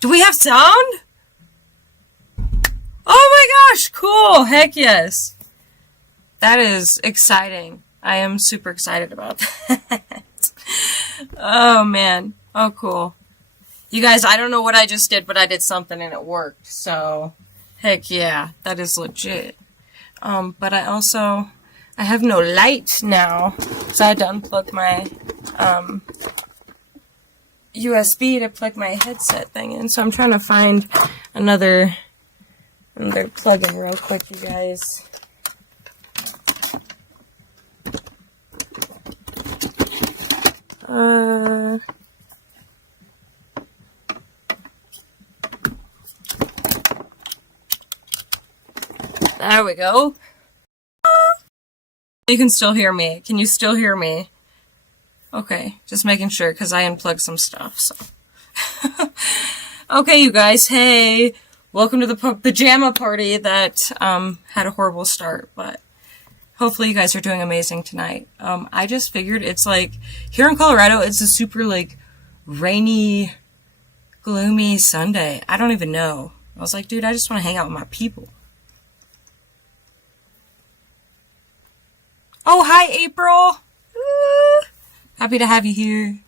Do we have sound? Oh my gosh, cool. Heck yes. That is exciting. I am super excited about that. Oh man. Oh I don't know what I just did, but I did something and it worked. So, heck yeah, that is legit. But I have no light now, so I had to unplug my, USB to plug my headset thing in. So I'm trying to find another plug-in real quick, you guys. There we go. You can still hear me. Can you still hear me? Okay, just making sure, because I unplugged some stuff, so. Okay, you guys, hey. Welcome to the pajama party that had a horrible start, but hopefully you guys are doing amazing tonight. I just figured it's like, here in Colorado, it's a super, like, rainy, gloomy Sunday. I don't even know. I was like, dude, I just want to hang out with my people. Oh, hi, April. Happy to have you here.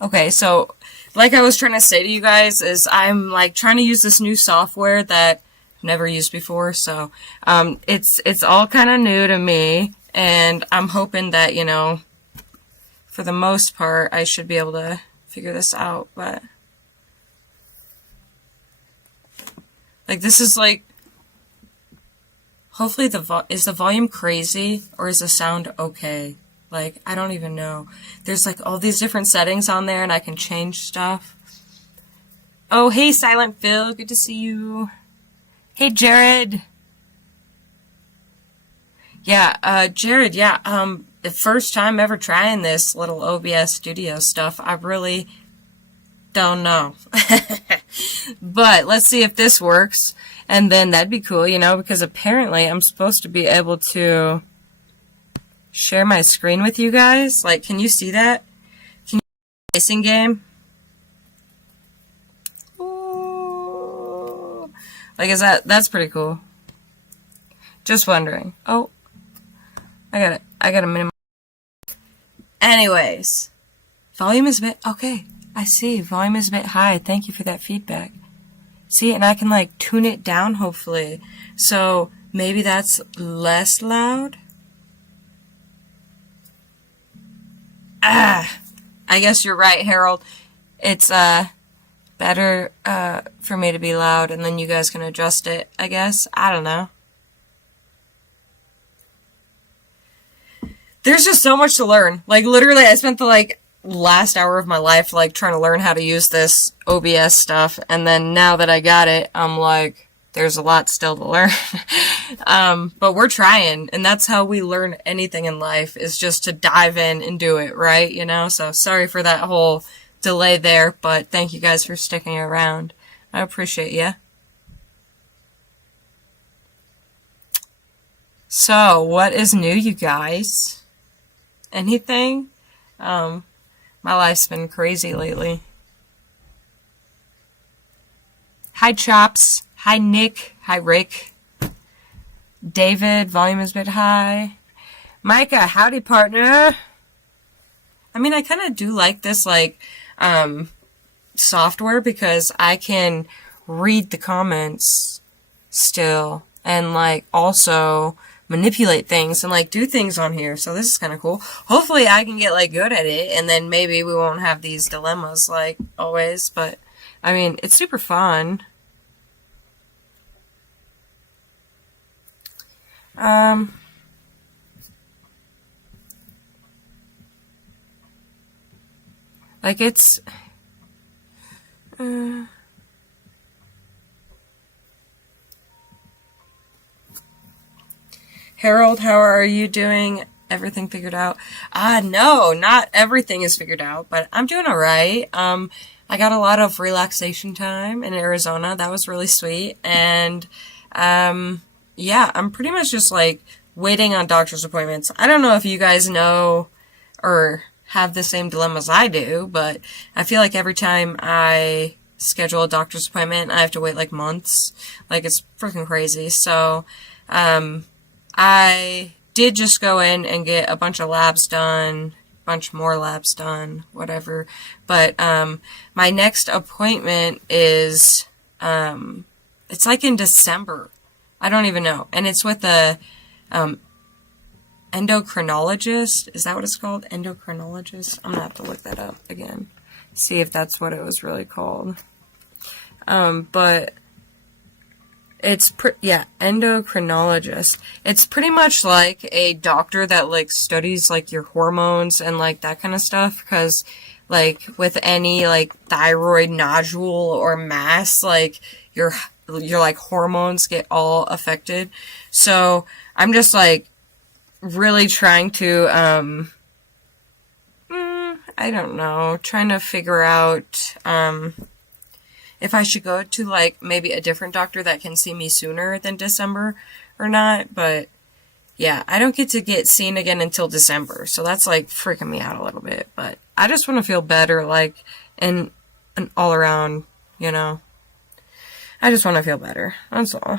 Okay, so, like I was trying to say to you guys, is I'm, like, trying to use this new software that I've never used before, so, it's all kind of new to me, and I'm hoping that, you know, for the most part, I should be able to figure this out, but, like, this is, like, hopefully is the volume crazy, or is the sound okay? Like, I don't even know. There's, like, all these different settings on there, and I can change stuff. Oh, hey, Silent Phil. Good to see you. Hey, Jared. Yeah, Jared, yeah, the first time ever trying this little OBS studio stuff. I really don't know. But let's see if this works. And then that'd be cool, you know, because apparently I'm supposed to be able to share my screen with you guys. Like, can you see that? Can you see the racing game? Ooh. Like, that's pretty cool. Just wondering. Oh, I got a minimum. Anyways, volume is a bit, okay, I see, volume is a bit high. Thank you for that feedback. See, and I can, like, tune it down, hopefully. So, maybe that's less loud? I guess you're right, Harold. It's, better, for me to be loud, and then you guys can adjust it, I guess. I don't know. There's just so much to learn. Like, literally, I spent the, like, last hour of my life, like, trying to learn how to use this OBS stuff, and then now that I got it, I'm like, there's a lot still to learn. But we're trying, and that's how we learn anything in life, is just to dive in and do it, right? You know, so sorry for that whole delay there, but thank you guys for sticking around. I appreciate you. So, what is new, you guys? Anything? My life's been crazy lately. Hi, Chops. Hi, Nick. Hi, Rick. David, volume is a bit high. Micah, howdy, partner. I mean, I kind of do like this, like, software, because I can read the comments still, and, like, also manipulate things and, like, do things on here. So this is kind of cool. Hopefully I can get, like, good at it, and then maybe we won't have these dilemmas, like, always. But, I mean, it's super fun. Like, it's, Harold, how are you doing? Everything figured out? No, not everything is figured out, but I'm doing alright. I got a lot of relaxation time in Arizona. That was really sweet. And, yeah, I'm pretty much just, like, waiting on doctor's appointments. I don't know if you guys know or have the same dilemmas I do, but I feel like every time I schedule a doctor's appointment, I have to wait like months. Like, it's freaking crazy. So, I did just go in and get a bunch of labs done, bunch more labs done, whatever. But, my next appointment is, it's like in December. I don't even know. And it's with a, endocrinologist. Is that what it's called? Endocrinologist? I'm gonna have to look that up again. See if that's what it was really called. But it's endocrinologist. It's pretty much like a doctor that like studies like your hormones and like that kind of stuff, because like with any like thyroid nodule or mass, like your like hormones get all affected. So I'm just like really trying to I don't know, trying to figure out if I should go to like maybe a different doctor that can see me sooner than December or not. But yeah, I don't get seen again until December, so that's like freaking me out a little bit. But I just want to feel better, like in an all around, you know. I just want to feel better. That's all.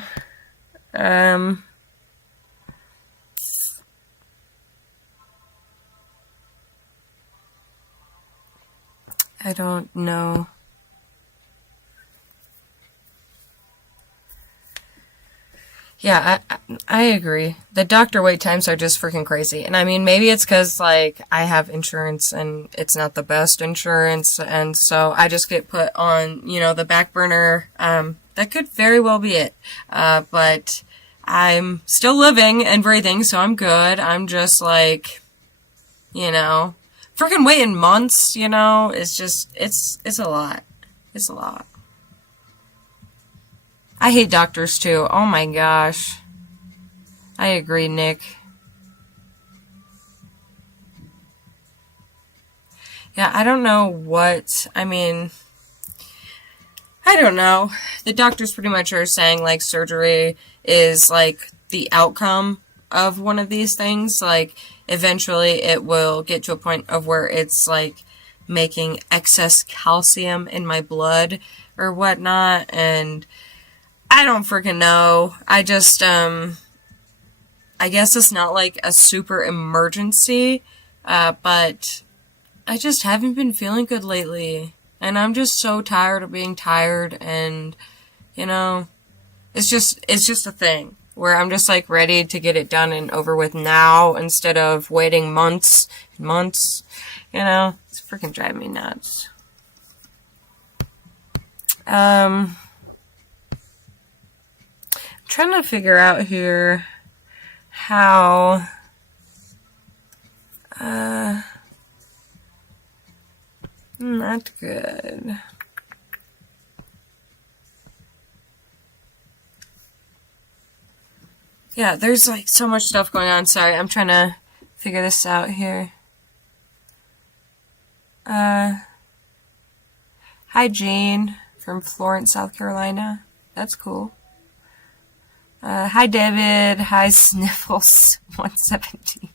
I don't know. Yeah, I agree. The doctor wait times are just freaking crazy. And I mean, maybe it's because, like, I have insurance and it's not the best insurance. And so I just get put on, you know, the back burner. That could very well be it. But I'm still living and breathing, so I'm good. I'm just like, you know, freaking waiting months, you know, it's just, it's a lot. It's a lot. I hate doctors too. Oh my gosh. I agree, Nick. Yeah, I don't know what, I mean, I don't know. The doctors pretty much are saying like surgery is like the outcome of one of these things. Like eventually it will get to a point of where it's like making excess calcium in my blood or whatnot, and I don't freaking know. I just, I guess it's not like a super emergency, but I just haven't been feeling good lately. And I'm just so tired of being tired, and, you know, it's just a thing where I'm just like ready to get it done and over with now instead of waiting months and months, you know, it's freaking driving me nuts. Trying to figure out here how not good. Yeah, there's like so much stuff going on. Sorry, I'm trying to figure this out here. Hi Jane from Florence, South Carolina. That's cool. Hi David. Hi Sniffles 117.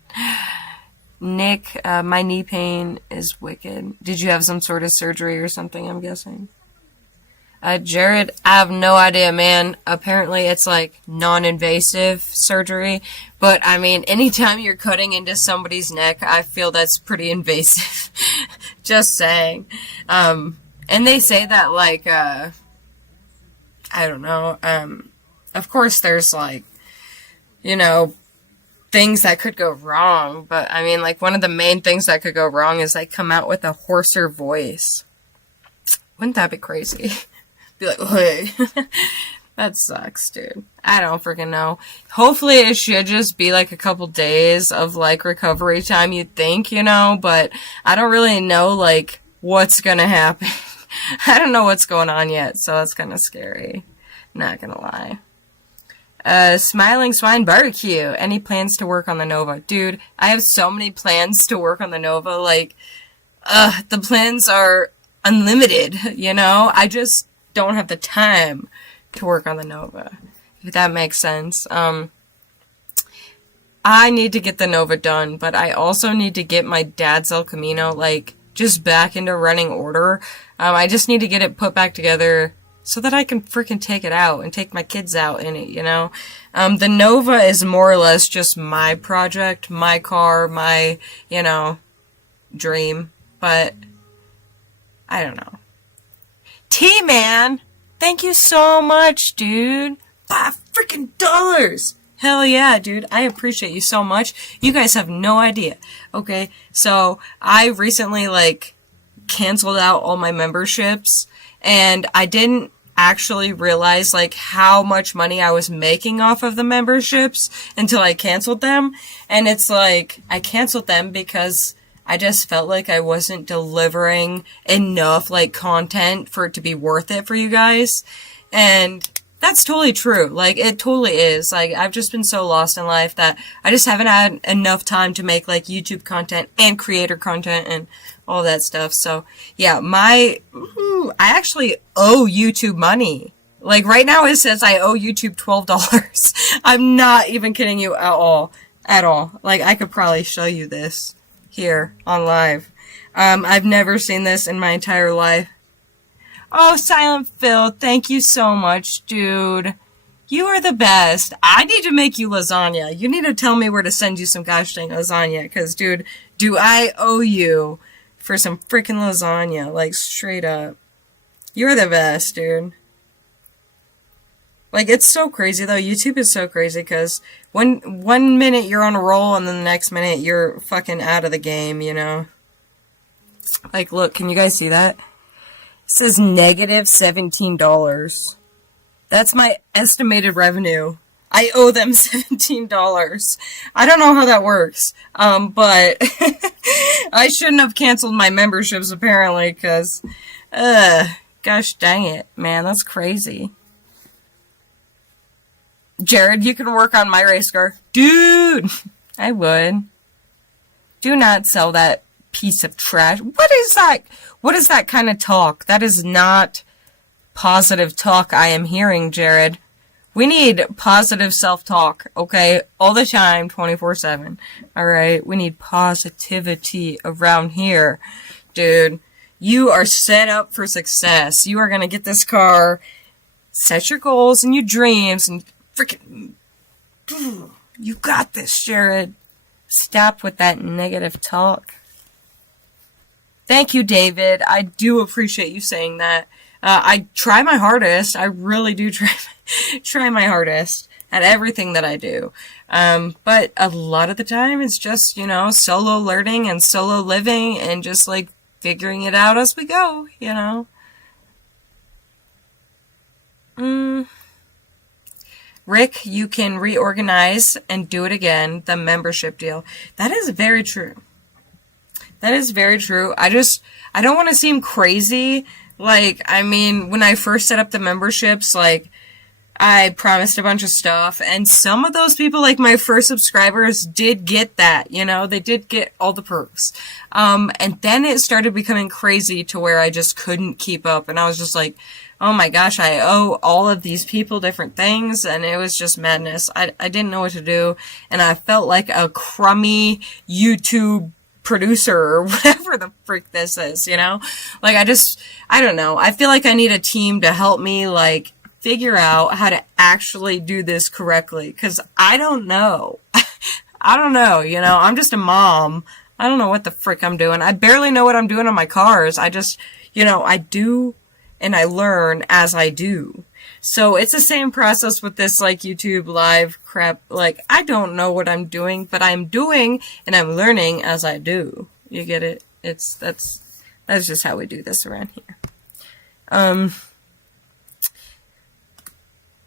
Nick, my knee pain is wicked. Did you have some sort of surgery or something, I'm guessing? Jared, I have no idea, man. Apparently it's like non-invasive surgery. But I mean, anytime you're cutting into somebody's neck, I feel that's pretty invasive. Just saying. And they say that like, I don't know, of course there's like, you know, things that could go wrong, but I mean, like, one of the main things that could go wrong is like come out with a hoarser voice. Wouldn't that be crazy? Be like, hey. That sucks, dude. I don't freaking know. Hopefully it should just be like a couple days of like recovery time, you'd think, you know, but I don't really know like what's gonna happen. I don't know what's going on yet, so it's kind of scary. Not gonna lie. Smiling Swine Barbecue. Any plans to work on the Nova? Dude, I have so many plans to work on the Nova. Like, the plans are unlimited, you know? I just don't have the time to work on the Nova, if that makes sense. I need to get the Nova done, but I also need to get my dad's El Camino, like, just back into running order. I just need to get it put back together so that I can freaking take it out and take my kids out in it, you know? The Nova is more or less just my project, my car, my, you know, dream, but I don't know. T-Man, thank you so much, dude. $5 Hell yeah, dude. I appreciate you so much. You guys have no idea. Okay, so I recently, like, canceled out all my memberships, and I didn't actually realize, like, how much money I was making off of the memberships until I canceled them. And it's like, I canceled them because I just felt like I wasn't delivering enough, like, content for it to be worth it for you guys. And that's totally true. Like, it totally is. Like, I've just been so lost in life that I just haven't had enough time to make, like, YouTube content and creator content and all that stuff. So, yeah, I actually owe YouTube money. Like, right now it says I owe YouTube $12. I'm not even kidding you at all. At all. Like, I could probably show you this here on live. I've never seen this in my entire life. Oh, Silent Phil, thank you so much, dude. You are the best. I need to make you lasagna. You need to tell me where to send you some gosh dang lasagna, because, dude, do I owe you for some freaking lasagna, like, straight up. You're the best, dude. Like, it's so crazy, though. YouTube is so crazy, because one minute you're on a roll, and then the next minute you're fucking out of the game, you know? Like, look, can you guys see that? It says negative $17. That's my estimated revenue. I owe them $17. I don't know how that works. But I shouldn't have canceled my memberships apparently, because, gosh dang it, man, that's crazy. Jared, you can work on my race car. Dude, I would. Do not sell that piece of trash. What is that? What is that kind of talk? That is not positive talk I am hearing, Jared. We need positive self-talk, okay? All the time, 24/7. Alright? We need positivity around here. Dude, you are set up for success. You are gonna get this car, set your goals and your dreams, and freaking... You got this, Jared. Stop with that negative talk. Thank you, David. I do appreciate you saying that. I try my hardest. I really do try my hardest at everything that I do. But a lot of the time it's just, you know, solo learning and solo living and just, like, figuring it out as we go, you know. Rick, you can reorganize and do it again, the membership deal. That is very true. That is very true. I don't want to seem crazy. Like, I mean, when I first set up the memberships, like, I promised a bunch of stuff, and some of those people, like my first subscribers, did get that, you know, they did get all the perks. And then it started becoming crazy to where I just couldn't keep up, and I was just like, oh my gosh, I owe all of these people different things, and it was just madness. I didn't know what to do, and I felt like a crummy YouTube producer or whatever the frick this is, you know? Like, I don't know. I feel like I need a team to help me, like, figure out how to actually do this correctly, because I don't know. I don't know, you know? I'm just a mom. I don't know what the frick I'm doing. I barely know what I'm doing on my cars. I just, you know, I do and I learn as I do. So it's the same process with this, like, YouTube live crap. Like, I don't know what I'm doing, but I'm doing and I'm learning as I do. You get it? That's just how we do this around here.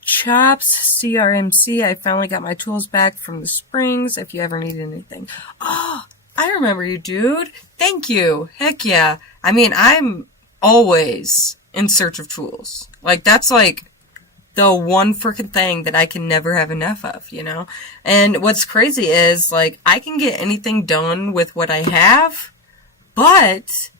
Chops, CRMC, I finally got my tools back from the Springs, if you ever need anything. Oh, I remember you, dude. Thank you. Heck yeah. I mean, I'm always in search of tools. Like, that's, like, the one freaking thing that I can never have enough of, you know? And what's crazy is, like, I can get anything done with what I have, but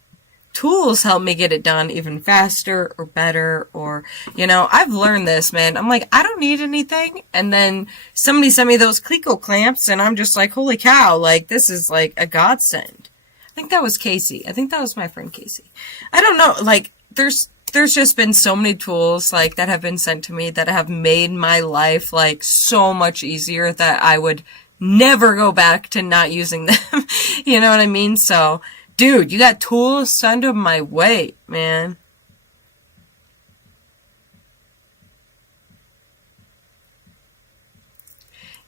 tools help me get it done even faster or better, or, you know, I've learned this, man. I'm like, I don't need anything. And then somebody sent me those Cleco clamps, and I'm just like, holy cow, like, this is like a godsend. I think that was Casey. I think that was my friend Casey. I don't know, like, there's just been so many tools, like, that have been sent to me that have made my life, like, so much easier that I would never go back to not using them. You know what I mean? So, dude, you got tools? Send them my way, man.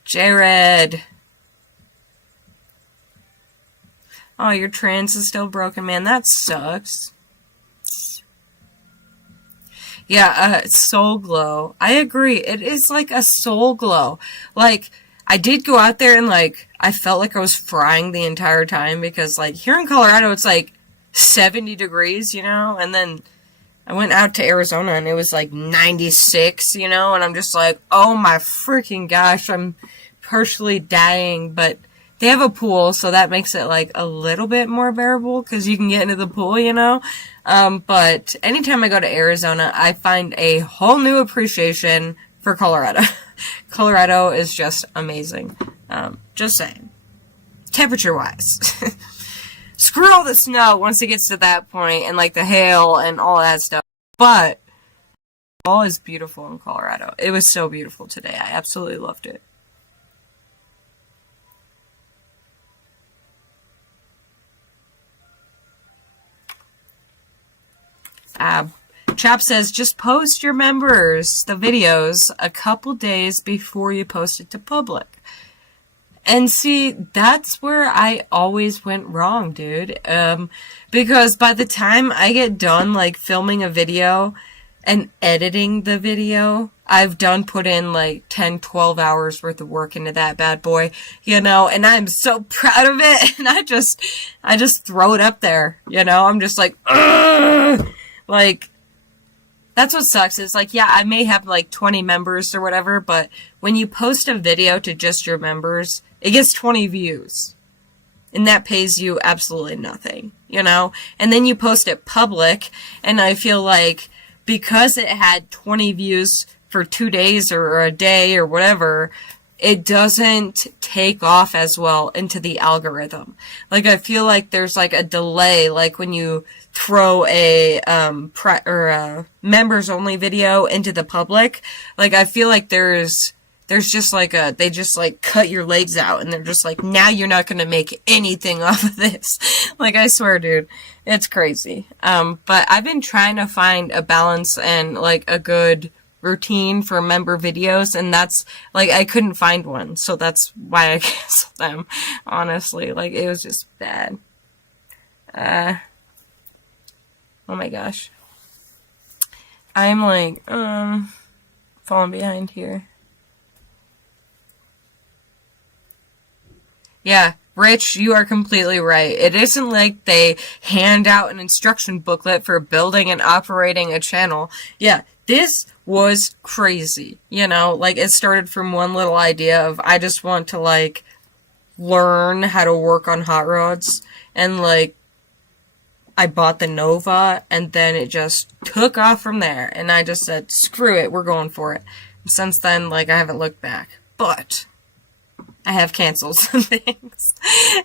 Jared. Oh, your trans is still broken, man. That sucks. Yeah, soul glow. I agree. It is like a soul glow. Like, I did go out there and, like, I felt like I was frying the entire time because, like, here in Colorado, it's, like, 70 degrees, you know? And then I went out to Arizona and it was, like, 96, you know? And I'm just like, oh my freaking gosh, I'm partially dying. But they have a pool, so that makes it, like, a little bit more bearable because you can get into the pool, you know? But anytime I go to Arizona, I find a whole new appreciation for Colorado. Colorado is just amazing. Just saying. Temperature-wise. Screw all the snow once it gets to that point, and, like, the hail and all that stuff. But fall is beautiful in Colorado. It was so beautiful today. I absolutely loved it. Chap says, just post your members, the videos, a couple days before you post it to public. And see, that's where I always went wrong, dude. Because by the time I get done, like, filming a video and editing the video, I've put in, like, 10, 12 hours worth of work into that bad boy, you know, and I'm so proud of it, and I just throw it up there, you know, I'm just like, ugh! Like, that's what sucks. Is like, yeah, I may have like 20 members or whatever, but when you post a video to just your members, it gets 20 views. And that pays you absolutely nothing, you know? And then you post it public, and I feel like because it had 20 views for 2 days or a day or whatever, it doesn't take off as well into the algorithm. Like, I feel like there's like a delay, like when you throw a members only video into the public. Like, I feel like there's just like they just like cut your legs out, and they're just like, now you're not gonna make anything off of this. Like, I swear, dude, it's crazy. But I've been trying to find a balance and like a good routine for member videos, and that's like, I couldn't find one, so that's why I canceled them, honestly. Like, it was just bad. Oh my gosh. I'm like, falling behind here. Yeah, Rich, you are completely right. It isn't like they hand out an instruction booklet for building and operating a channel. Yeah, this was crazy, you know? Like, it started from one little idea of, I just want to, like, learn how to work on hot rods, and, like, I bought the Nova, and then it just took off from there, and I just said, screw it, we're going for it. And since then, like, I haven't looked back. But I have canceled some things.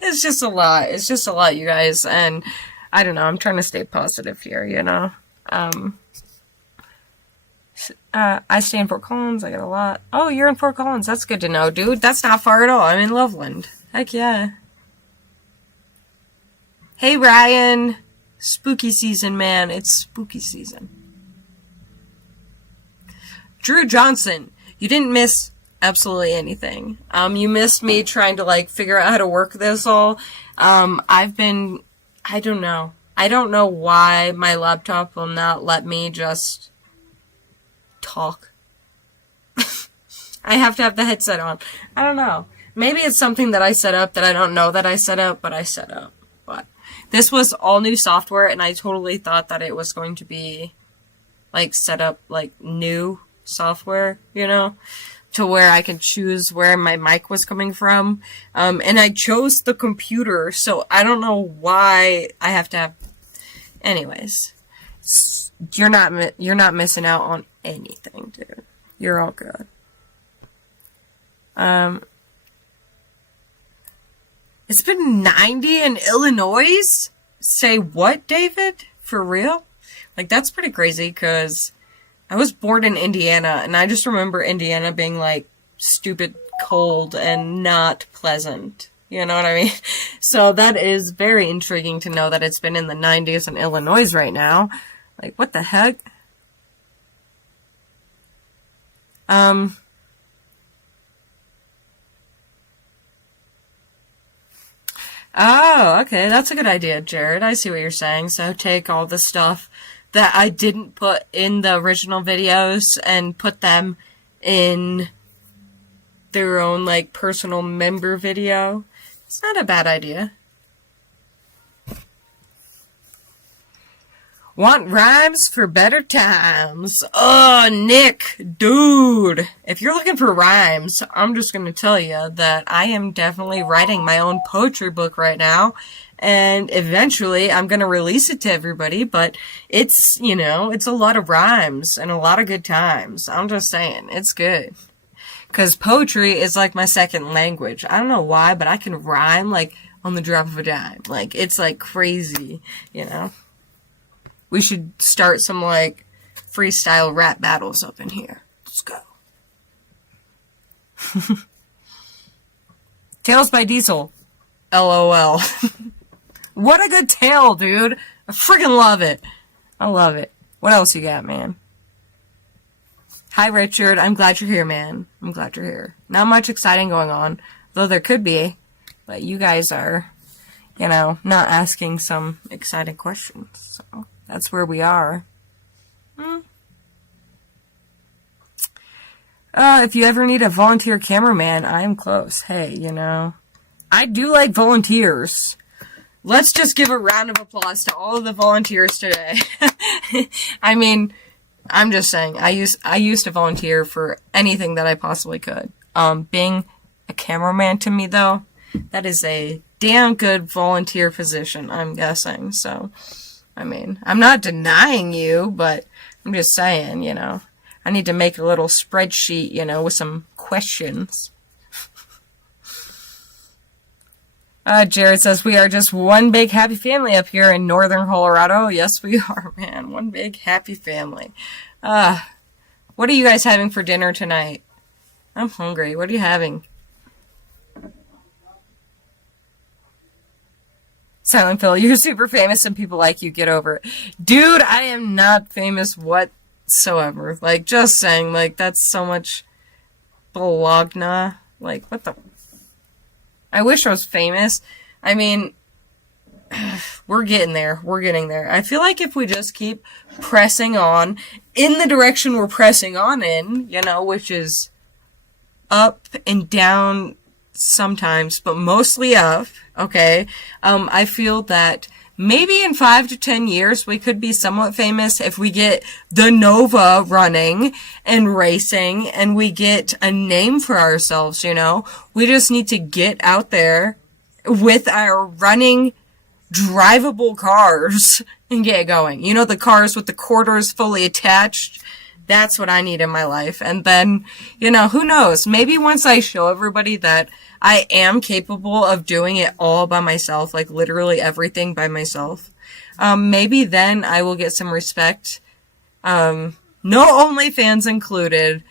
It's just a lot. It's just a lot, you guys, and I don't know, I'm trying to stay positive here, you know? I stay in Fort Collins, I get a lot. Oh, you're in Fort Collins, that's good to know, dude. That's not far at all. I'm in Loveland. Heck yeah. Hey, Ryan. Spooky season, man. It's spooky season. Drew Johnson. You didn't miss absolutely anything. You missed me trying to, like, figure out how to work this all. I don't know. I don't know why my laptop will not let me just talk. I have to have the headset on. I don't know. Maybe it's something that I set up that I don't know that I set up, but I set up. But this was all new software, and I totally thought that it was going to be, like, set up, like, new software, you know, to where I could choose where my mic was coming from. And I chose the computer, so I don't know why I have to have... Anyways, you're not missing out on anything, dude. You're all good. It's been 90 in Illinois? Say what, David? For real? Like, that's pretty crazy, because I was born in Indiana, and I just remember Indiana being, like, stupid cold and not pleasant. You know what I mean? So that is very intriguing to know that it's been in the 90s in Illinois right now. Like, what the heck? Oh, okay, that's a good idea, Jared. I see what you're saying. So take all the stuff that I didn't put in the original videos and put them in their own, like, personal member video. It's not a bad idea. Want rhymes for better times. Oh, Nick, dude. If you're looking for rhymes, I'm just going to tell you that I am definitely writing my own poetry book right now. And eventually I'm going to release it to everybody. But it's, you know, it's a lot of rhymes and a lot of good times. I'm just saying, it's good. Because poetry is like my second language. I don't know why, but I can rhyme like on the drop of a dime. Like, it's like crazy, you know. We should start some, like, freestyle rap battles up in here. Let's go. Tales by Diesel. LOL. What a good tale, dude. I freaking love it. I love it. What else you got, man? Hi, Richard. I'm glad you're here, man. I'm glad you're here. Not much exciting going on, though there could be. But you guys are, you know, not asking some exciting questions, so... That's where we are. If you ever need a volunteer cameraman, I am close. Hey, you know, I do like volunteers. Let's just give a round of applause to all of the volunteers today. I mean, I'm just saying, I used to volunteer for anything that I possibly could. Being a cameraman to me, though, that is a damn good volunteer position, I'm guessing, so... I mean, I'm not denying you, but I'm just saying, you know, I need to make a little spreadsheet, you know, with some questions. Jared says, we are just one big happy family up here in northern Colorado. Yes, we are, man. One big happy family. What are you guys having for dinner tonight? I'm hungry. What are you having? Silent Phil, you're super famous and people like you. Get over it. Dude, I am not famous whatsoever. Like, just saying, like, that's so much bologna. Like, what the... I wish I was famous. I mean, we're getting there. We're getting there. I feel like if we just keep pressing on in the direction we're pressing on in, you know, which is up and down sometimes, but mostly up, okay, I feel that maybe in 5 to 10 years we could be somewhat famous if we get the Nova running and racing and we get a name for ourselves, you know. We just need to get out there with our running drivable cars and get going. You know, the cars with the quarters fully attached. That's what I need in my life. And then, you know, who knows? Maybe once I show everybody that I am capable of doing it all by myself, like literally everything by myself, maybe then I will get some respect. No OnlyFans included.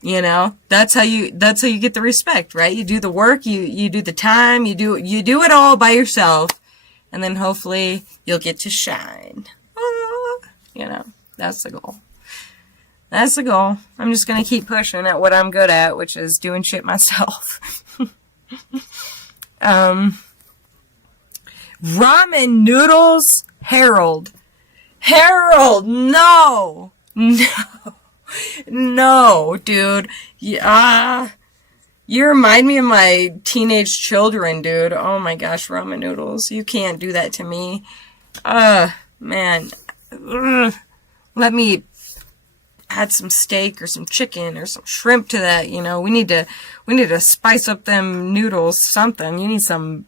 You know, that's how you get the respect, right? You do the work, you do the time, you do it all by yourself, and then hopefully you'll get to shine. You know, that's the goal. That's the goal. I'm just gonna keep pushing at what I'm good at, which is doing shit myself. Ramen noodles, Harold, no, dude. Yeah, you remind me of my teenage children, dude. Oh my gosh, ramen noodles. You can't do that to me. Man. Let me add some steak or some chicken or some shrimp to that, you know. We need to spice up them noodles, something. You need some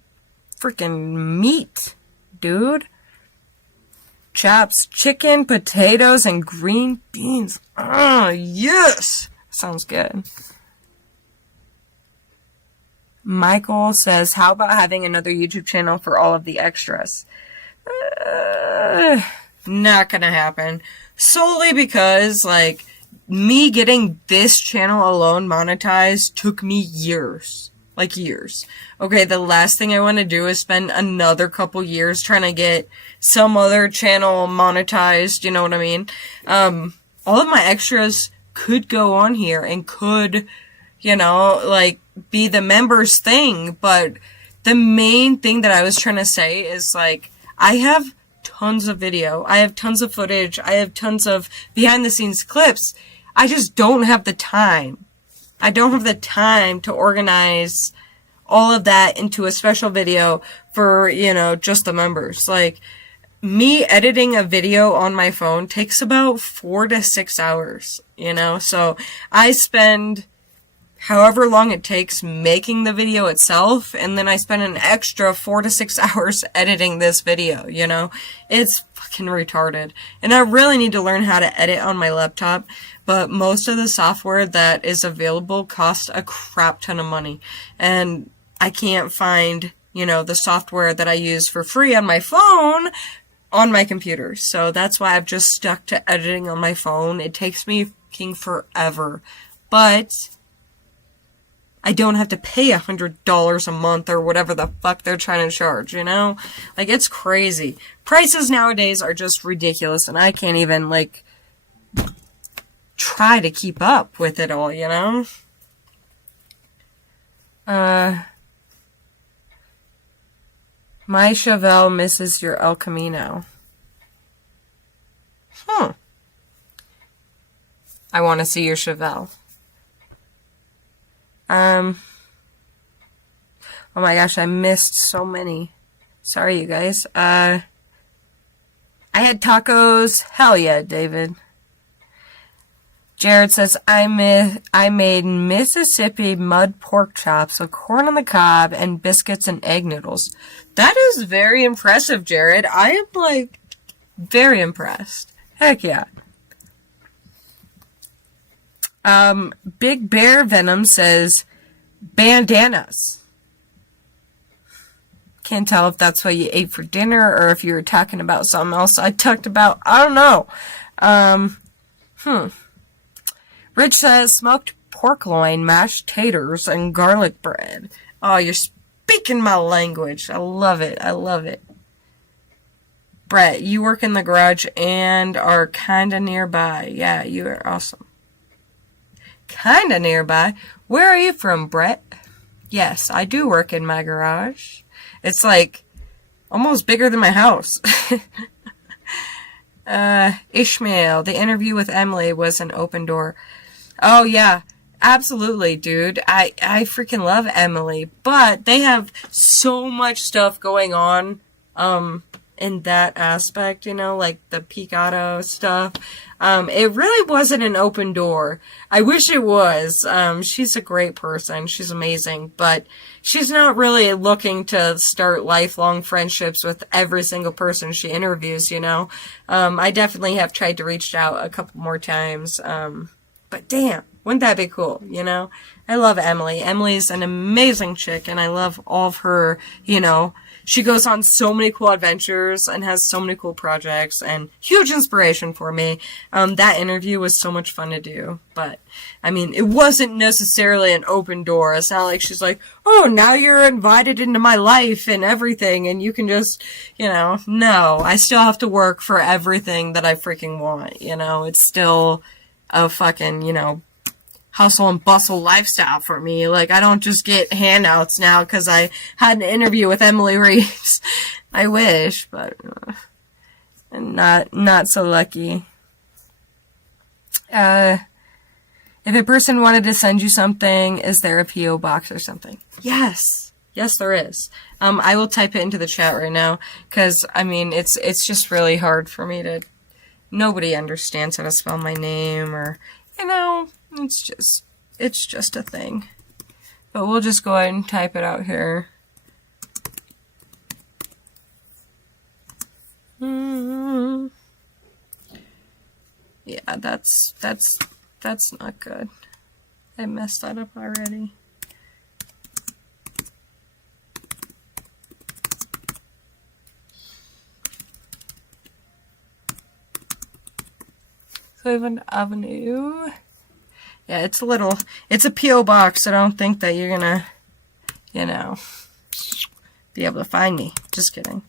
freaking meat, dude. chops, chicken, potatoes, and green beans. Oh, yes! Sounds good. Michael says, how about having another YouTube channel for all of the extras? Not gonna happen. Solely because, like, me getting this channel alone monetized took me years. Like, years. Okay, the last thing I want to do is spend another couple years trying to get some other channel monetized, you know what I mean? All of my extras could go on here and could, you know, like, be the members thing, but the main thing that I was trying to say is, like, I have tons of video, I have tons of footage, I have tons of behind the scenes clips. I just don't have the time. I don't have the time to organize all of that into a special video for, you know, just the members. Like, me editing a video on my phone takes about 4 to 6 hours, you know? So I spend however long it takes making the video itself, and then I spend an extra 4 to 6 hours editing this video, you know? It's fucking retarded. And I really need to learn how to edit on my laptop, but most of the software that is available costs a crap ton of money. And I can't find, you know, the software that I use for free on my phone on my computer. So that's why I've just stuck to editing on my phone. It takes me fucking forever. But I don't have to pay $100 a month or whatever the fuck they're trying to charge, you know? Like, it's crazy. Prices nowadays are just ridiculous, and I can't even, like, try to keep up with it all, you know? My Chevelle misses your El Camino. I want to see your Chevelle. Oh my gosh, I missed so many. Sorry, you guys. I had tacos. Hell yeah, David. Jared says, I made Mississippi mud pork chops with corn on the cob and biscuits and egg noodles. That is very impressive, Jared. I am, like, very impressed. Heck yeah. Big Bear Venom says, bandanas. Can't tell if that's what you ate for dinner or if you were talking about something else I talked about. I don't know. Rich says, smoked pork loin, mashed taters, and garlic bread. Oh, you're speaking my language. I love it. I love it. Brett, you work in the garage and are kinda nearby. Yeah, you are awesome. Kinda nearby. Where are you from, Brett? Yes, I do work in my garage. It's like almost bigger than my house. Ishmael, the interview with Emily was an open door. Oh yeah, absolutely, dude. I freaking love Emily, but they have so much stuff going on in that aspect, you know, like the Picado stuff. It really wasn't an open door. I wish it was. She's a great person. She's amazing, but she's not really looking to start lifelong friendships with every single person she interviews, you know. I definitely have tried to reach out a couple more times. But damn, wouldn't that be cool, you know? I love Emily. Emily's an amazing chick, and I love all of her, you know, she goes on so many cool adventures and has so many cool projects and huge inspiration for me. That interview was so much fun to do, but I mean, it wasn't necessarily an open door. It's not like she's like, oh, now you're invited into my life and everything and you can just, you know, no, I still have to work for everything that I freaking want, you know, it's still a fucking, you know, hustle and bustle lifestyle for me. Like, I don't just get handouts now because I had an interview with Emily Reeves. I wish, but not so lucky. If a person wanted to send you something, is there a P.O. box or something? Yes. Yes, there is. I will type it into the chat right now because, I mean, it's just really hard for me to... Nobody understands how to spell my name or, you know... It's just a thing. But we'll just go ahead and type it out here. Yeah, that's not good. I messed that up already. Cleveland Avenue. Yeah, it's a P.O. box. I don't think that you're gonna, be able to find me. Just kidding.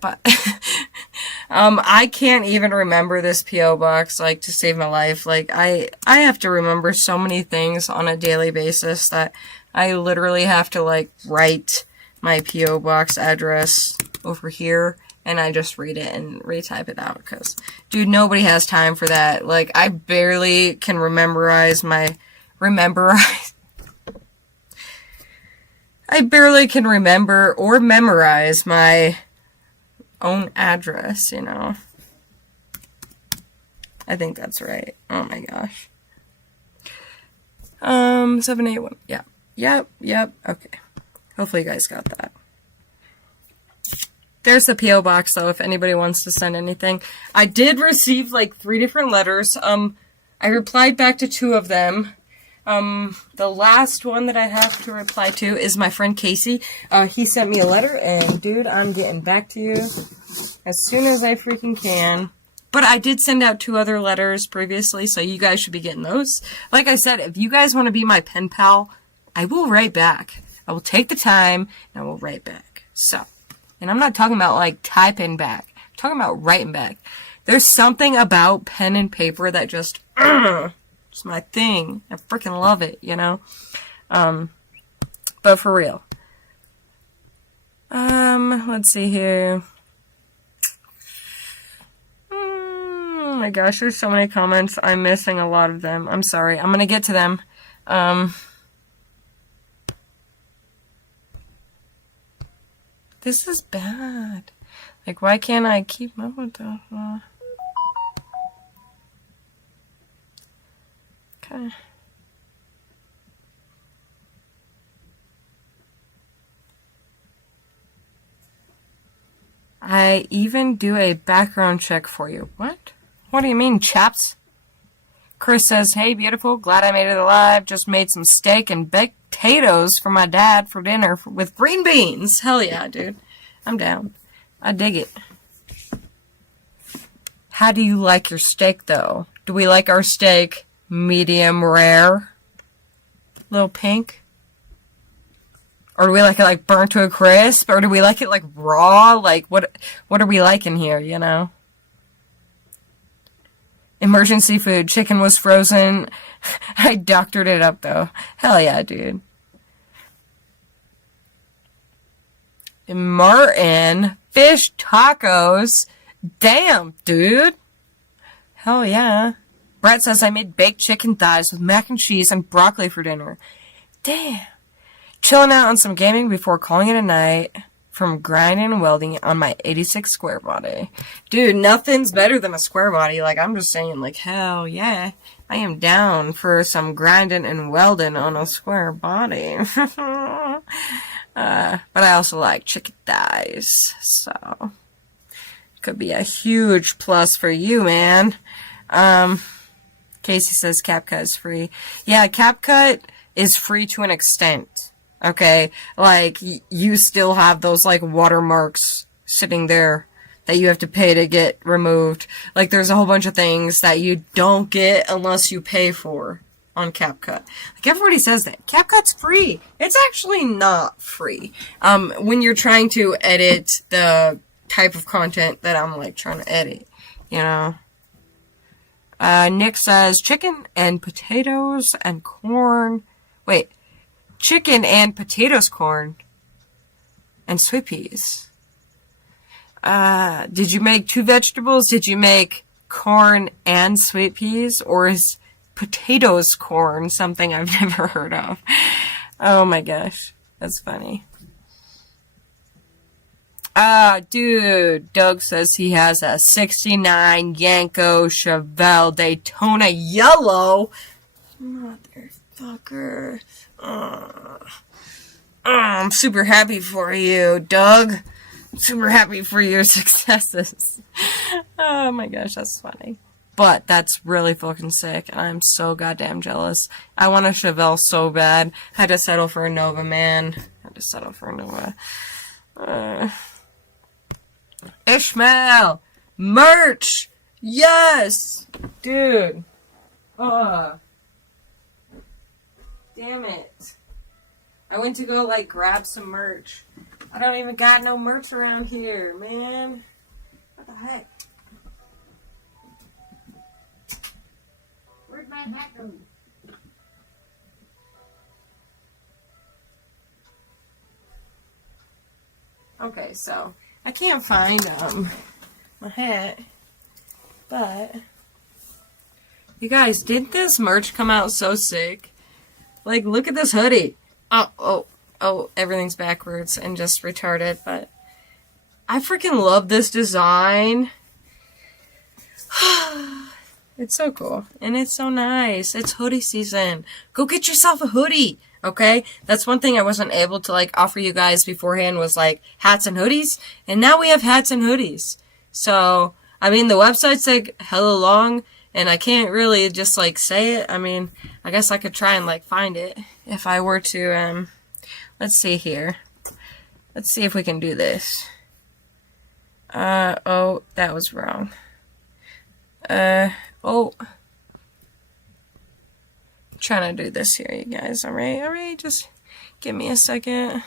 But, I can't even remember this P.O. box, like, to save my life. Like, I have to remember so many things on a daily basis that I literally have to, like, write my P.O. box address over here, and I just read it and retype it out, because, dude, nobody has time for that. Like, I barely can I barely can remember or memorize my own address, I think that's right. Oh my gosh. 781. Yeah. Yep. Okay. Hopefully you guys got that. There's the P.O. box, though, if anybody wants to send anything. I did receive, like, 3 different letters. I replied back to 2 of them. The last one that I have to reply to is my friend Casey. He sent me a letter, and, dude, I'm getting back to you as soon as I freaking can. But I did send out 2 other letters previously, so you guys should be getting those. Like I said, if you guys want to be my pen pal, I will write back. I will take the time, and I will write back. So, and I'm not talking about, like, typing back. I'm talking about writing back. There's something about pen and paper that just, it's my thing. I freaking love it, But for real. Let's see here. Oh my gosh, there's so many comments. I'm missing a lot of them. I'm sorry. I'm gonna get to them. This is bad. Like, why can't I keep up with that? Okay. I even do a background check for you. What? What do you mean, chaps? Chris says, hey, beautiful. Glad I made it alive. Just made some steak and baked potatoes for my dad for dinner with green beans. Hell yeah, dude. I'm down. I dig it. How do you like your steak, though? Do we like our steak medium rare? Little pink? Or do we like it, like, burnt to a crisp? Or do we like it, like, raw? Like, what are we liking here, Emergency food. Chicken was frozen. I doctored it up, though. Hell yeah, dude. Martin. Fish tacos. Damn, dude. Hell yeah. Brett says I made baked chicken thighs with mac and cheese and broccoli for dinner. Damn. Chilling out on some gaming before calling it a night from grinding and welding on my 86 square body. Dude, nothing's better than a square body. Like, I'm just saying, like, hell yeah. I am down for some grinding and welding on a square body. But I also like chicken thighs, so could be a huge plus for you, man. Casey says CapCut is free. Yeah, CapCut is free to an extent. Okay, like, you still have those, like, watermarks sitting there that you have to pay to get removed. Like, there's a whole bunch of things that you don't get unless you pay for on CapCut. Like, everybody says that. CapCut's free. It's actually not free. When you're trying to edit the type of content that I'm, like, trying to edit, Nick says chicken and potatoes and corn. Wait. Chicken and potatoes, corn, and sweet peas. Did you make 2 vegetables? Did you make corn and sweet peas? Or is potatoes corn something I've never heard of? Oh my gosh. That's funny. Dude, Doug says he has a 69 Yanko Chevelle Daytona Yellow. Motherfucker. I'm super happy for you, Doug. super happy for your successes. Oh my gosh, that's funny. But that's really fucking sick, and I'm so goddamn jealous. I want a Chevelle so bad. I had to settle for a Nova, man. I had to settle for a Nova. Ishmael! Merch! Yes! Dude. Damn it. I went to go, like, grab some merch. I don't even got no merch around here, man. What the heck? Where'd my hat go? Okay, so I can't find my hat, but you guys, did this merch come out so sick? Like, look at this hoodie. Oh, everything's backwards and just retarded, but I freaking love this design. It's so cool, and it's so nice. It's hoodie season. Go get yourself a hoodie, okay? That's one thing I wasn't able to, like, offer you guys beforehand was, like, hats and hoodies, and now we have hats and hoodies. So, I mean, the website's, like, hella long, and I can't really just, like, say it. I mean, I guess I could try and, like, find it if I were to, let's see here. Let's see if we can do this. Oh, that was wrong. Trying to do this here, you guys. Alright, just give me a second.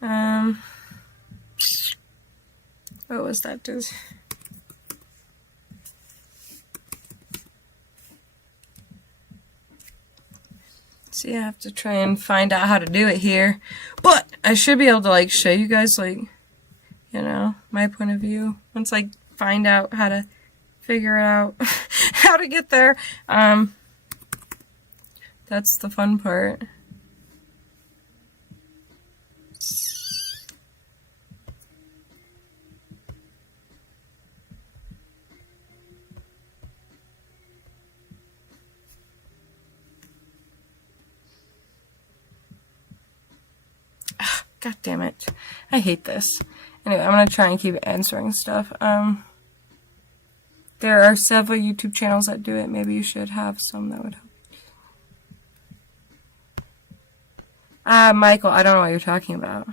What was that, dude? See, I have to try and find out how to do it here. But I should be able to, like, show you guys, like, you know, my point of view. Once I find out how to figure out how to get there. That's the fun part. God damn it. I hate this. Anyway, I'm gonna try and keep answering stuff. There are several YouTube channels that do it. Maybe you should have some that would help. Michael, I don't know what you're talking about.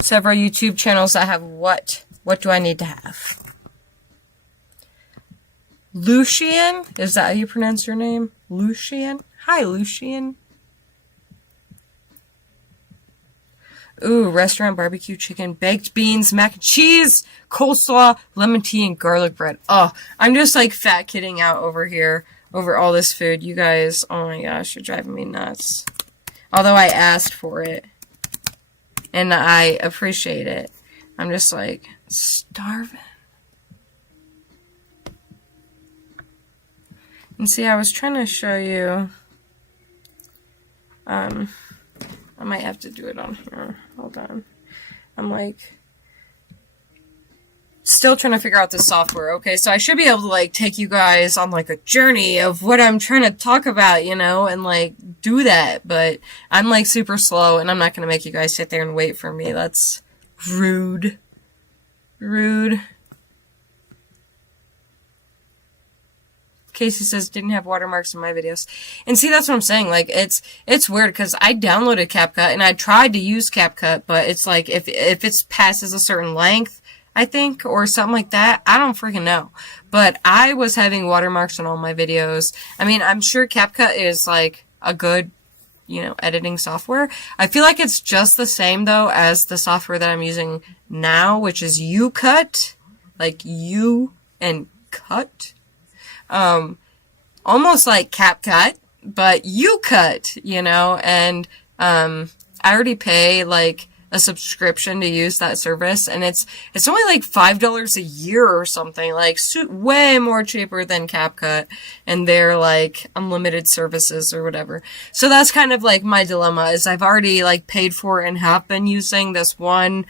Several YouTube channels that have what? What do I need to have? Lucian? Is that how you pronounce your name? Lucian? Hi, Lucian. Ooh, restaurant barbecue chicken, baked beans, mac and cheese, coleslaw, lemon tea, and garlic bread. Oh, I'm just like fat kidding out over here over all this food. You guys, oh my gosh, you're driving me nuts. Although I asked for it. And I appreciate it. I'm just like starving. And see, I was trying to show you. I might have to do it on here. Hold on. I'm like still trying to figure out the software. Okay, so I should be able to like take you guys on like a journey of what I'm trying to talk about, you know, and like do that. But I'm like super slow, and I'm not gonna make you guys sit there and wait for me. That's rude. Rude. Casey says, didn't have watermarks in my videos. And see, that's what I'm saying. Like, it's weird, because I downloaded CapCut, and I tried to use CapCut, but it's like, if it passes a certain length, I think, or something like that, I don't freaking know. But I was having watermarks on all my videos. I mean, I'm sure CapCut is, like, a good, you know, editing software. I feel like it's just the same, though, as the software that I'm using now, which is UCut. Like, U and cut. Almost like CapCut, but UCut, you know, and, I already pay, like, a subscription to use that service, and it's only, like, $5 a year or something, like, way more cheaper than CapCut, and they're, like, unlimited services or whatever. So that's kind of, like, my dilemma, is I've already, like, paid for and have been using this one,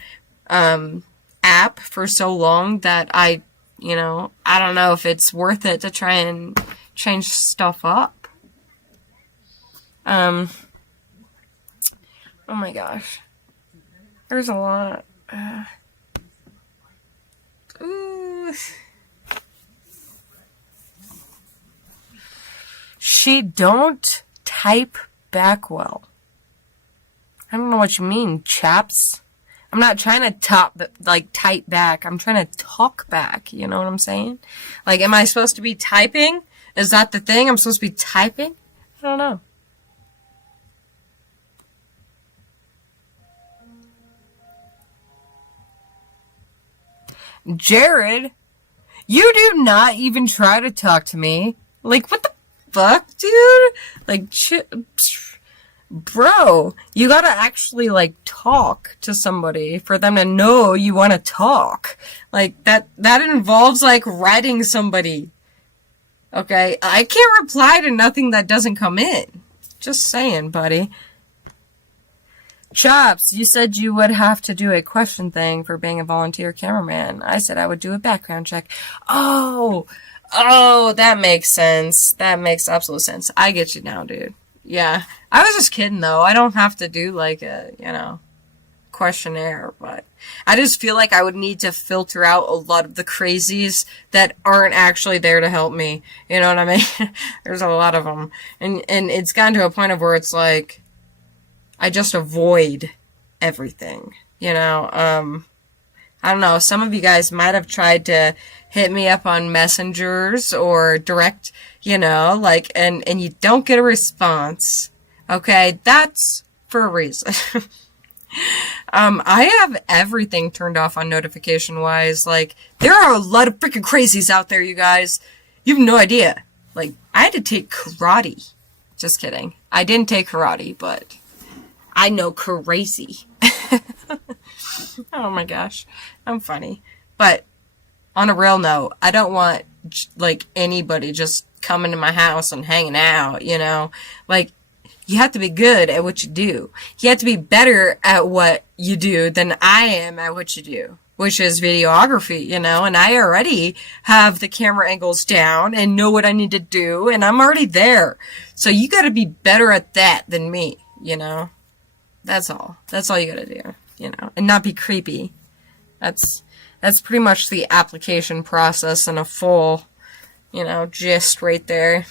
app for so long that you know, I don't know if it's worth it to try and change stuff up. Oh my gosh. There's a lot. Ooh. She don't type back well. I don't know what you mean, chaps. I'm not trying to type back. I'm trying to talk back. You know what I'm saying? Like, am I supposed to be typing? Is that the thing? I'm supposed to be typing? I don't know. Jared, you do not even try to talk to me. Like, what the fuck, dude? Like, bro, you gotta actually, like, talk to somebody for them to know you want to talk. Like, that involves, like, writing somebody. Okay? I can't reply to nothing that doesn't come in. Just saying, buddy. Chops, you said you would have to do a question thing for being a volunteer cameraman. I said I would do a background check. Oh, that makes sense. That makes absolute sense. I get you now, dude. Yeah. I was just kidding, though. I don't have to do, like, a, questionnaire, but I just feel like I would need to filter out a lot of the crazies that aren't actually there to help me. You know what I mean? There's a lot of them. And it's gotten to a point of where it's like, I just avoid everything, I don't know, some of you guys might have tried to hit me up on messengers or direct, and you don't get a response. Okay, that's for a reason. I have everything turned off on notification-wise. Like, there are a lot of freaking crazies out there, you guys. You have no idea. Like, I had to take karate. Just kidding. I didn't take karate, but I know crazy. Oh my gosh. I'm funny. But on a real note, I don't want, like, anybody just coming to my house and hanging out, Like, you have to be good at what you do. You have to be better at what you do than I am at what you do, which is videography, and I already have the camera angles down and know what I need to do, and I'm already there. So you gotta be better at that than me, That's all. That's all you gotta do, and not be creepy. That's pretty much the application process in a full, gist right there.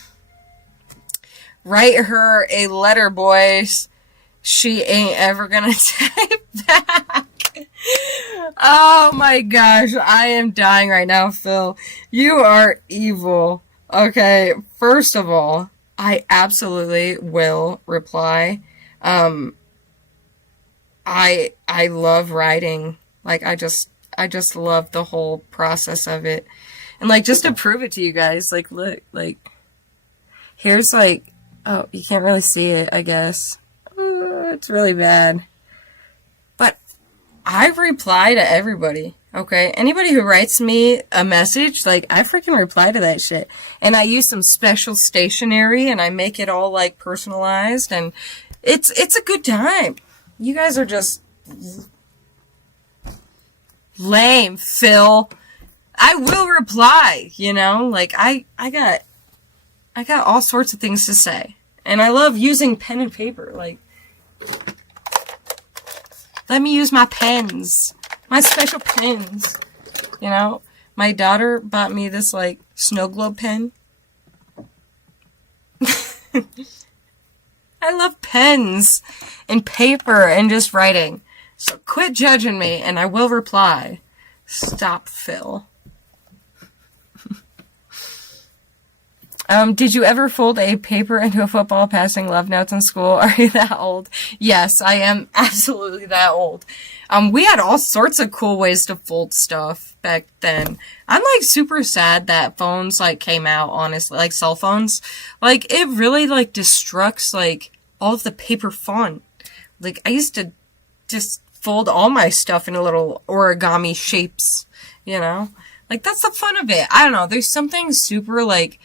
Write her a letter, boys. She ain't ever gonna type back. Oh my gosh, I am dying right now, Phil. You are evil. Okay, first of all, I absolutely will reply. I love writing. Like, I just love the whole process of it. And, like, just to prove it to you guys, like, look, like, here's, like, oh, you can't really see it, I guess. Ooh, it's really bad. But I reply to everybody, okay? Anybody who writes me a message, like, I freaking reply to that shit. And I use some special stationery, and I make it all, like, personalized, and it's a good time. You guys are just lame, Phil. I will reply, Like, I got all sorts of things to say. And I love using pen and paper. Like, let me use my pens. My special pens. My daughter bought me this, like, snow globe pen. I love pens and paper and just writing. So quit judging me and I will reply. Stop, Phil. Did you ever fold a paper into a football passing love notes in school? Are you that old? Yes, I am absolutely that old. We had all sorts of cool ways to fold stuff back then. I'm, like, super sad that phones, like, came out, honestly. Like, cell phones. Like, it really, like, destructs, like, all of the paper fun. Like, I used to just fold all my stuff into little origami shapes, Like, that's the fun of it. I don't know. There's something super, like,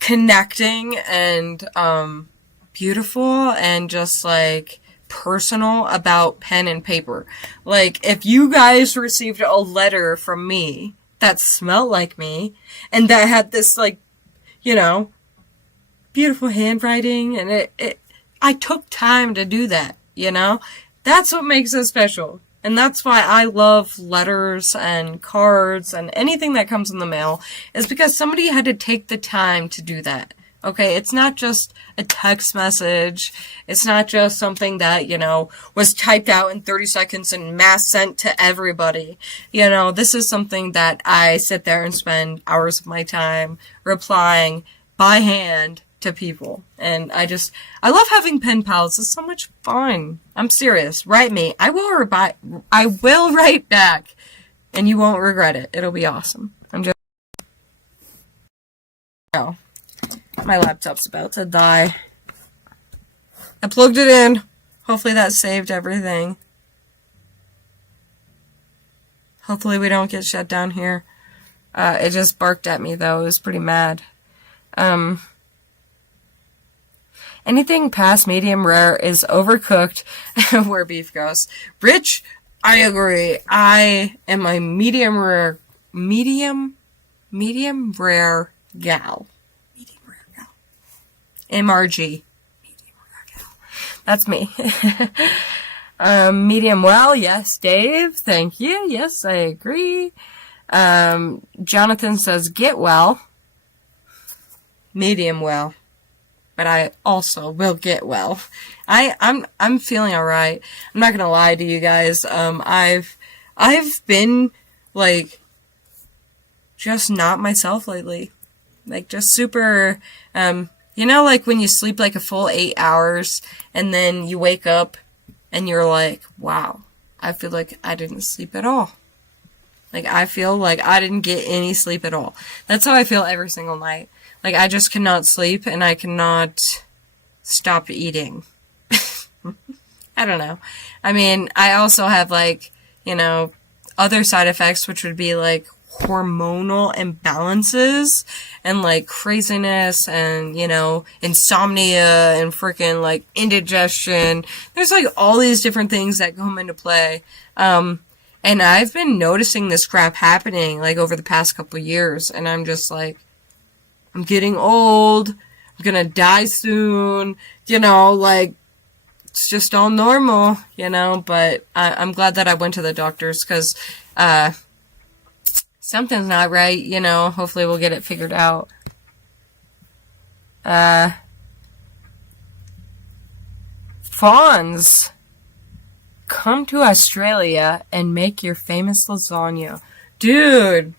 connecting and beautiful and just, like, personal about pen and paper. Like, if you guys received a letter from me that smelled like me and that had this, like, beautiful handwriting, and I took time to do that, That's what makes it special. And that's why I love letters and cards and anything that comes in the mail, is because somebody had to take the time to do that. Okay, it's not just a text message. It's not just something that, was typed out in 30 seconds and mass sent to everybody. This is something that I sit there and spend hours of my time replying by hand to people. And I love having pen pals. It's so much fun. I'm serious. Write me. I will write back, and you won't regret it. It'll be awesome. Oh, my laptop's about to die. I plugged it in. Hopefully that saved everything. Hopefully we don't get shut down here. It just barked at me, though. It was pretty mad. Anything past medium rare is overcooked where beef goes. Rich, I agree. I am a medium rare gal. Medium rare gal. MRG. Medium rare gal. That's me. Medium well, yes, Dave. Thank you. Yes, I agree. Jonathan says get well. Medium well. But I also will get well. I'm feeling alright. I'm not gonna lie to you guys. I've been like just not myself lately. Like just super like when you sleep like a full 8 hours and then you wake up and you're like, wow, I feel like I didn't sleep at all. Like I feel like I didn't get any sleep at all. That's how I feel every single night. Like, I just cannot sleep, and I cannot stop eating. I don't know. I mean, I also have, like, other side effects, which would be, like, hormonal imbalances, and, like, craziness, and, insomnia, and freaking, like, indigestion. There's, like, all these different things that come into play. And I've been noticing this crap happening, like, over the past couple years, and I'm just like, I'm getting old, I'm gonna die soon, like, it's just all normal, but I'm glad that I went to the doctors, because, something's not right, hopefully we'll get it figured out. Fawns, come to Australia and make your famous lasagna. Dude,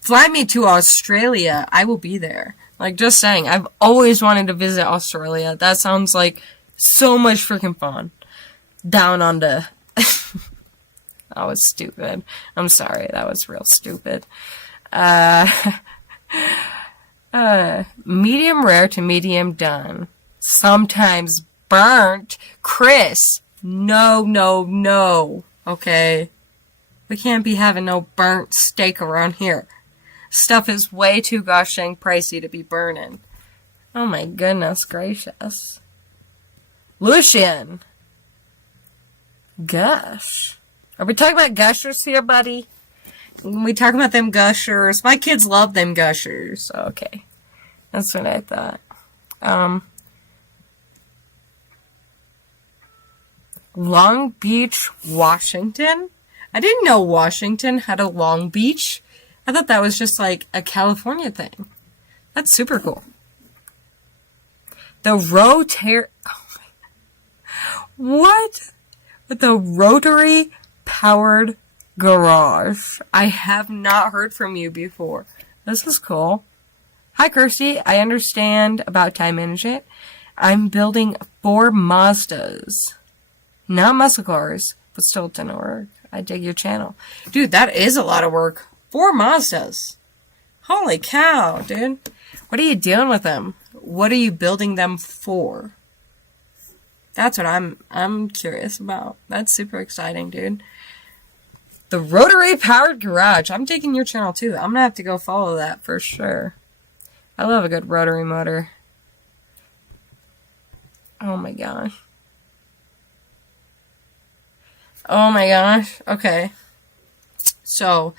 fly me to Australia. I will be there. Like, just saying. I've always wanted to visit Australia. That sounds like so much freaking fun. Down under. That was stupid. I'm sorry. That was real stupid. Medium rare to medium done. Sometimes burnt. Chris. No. Okay? We can't be having no burnt steak around here. Stuff is way too gosh dang pricey to be burning. Oh my goodness gracious. Lucian. Gush. Are we talking about gushers here, buddy? We talking about them gushers? My kids love them gushers. Okay. That's what I thought. Long Beach, Washington? I didn't know Washington had a Long Beach. I thought that was just like a California thing. That's super cool. The what? The rotary powered garage. I have not heard from you before. This is cool. Hi, Kirsty. I understand about time management. I'm building 4 Mazdas. Not muscle cars, but still a ton of work. I dig your channel. Dude, that is a lot of work. 4 Mazdas. Holy cow, dude. What are you doing with them? What are you building them for? That's what I'm curious about. That's super exciting, dude. The rotary powered garage. I'm taking your channel too. I'm gonna have to go follow that for sure. I love a good rotary motor. Oh my gosh. Oh my gosh. Okay. So,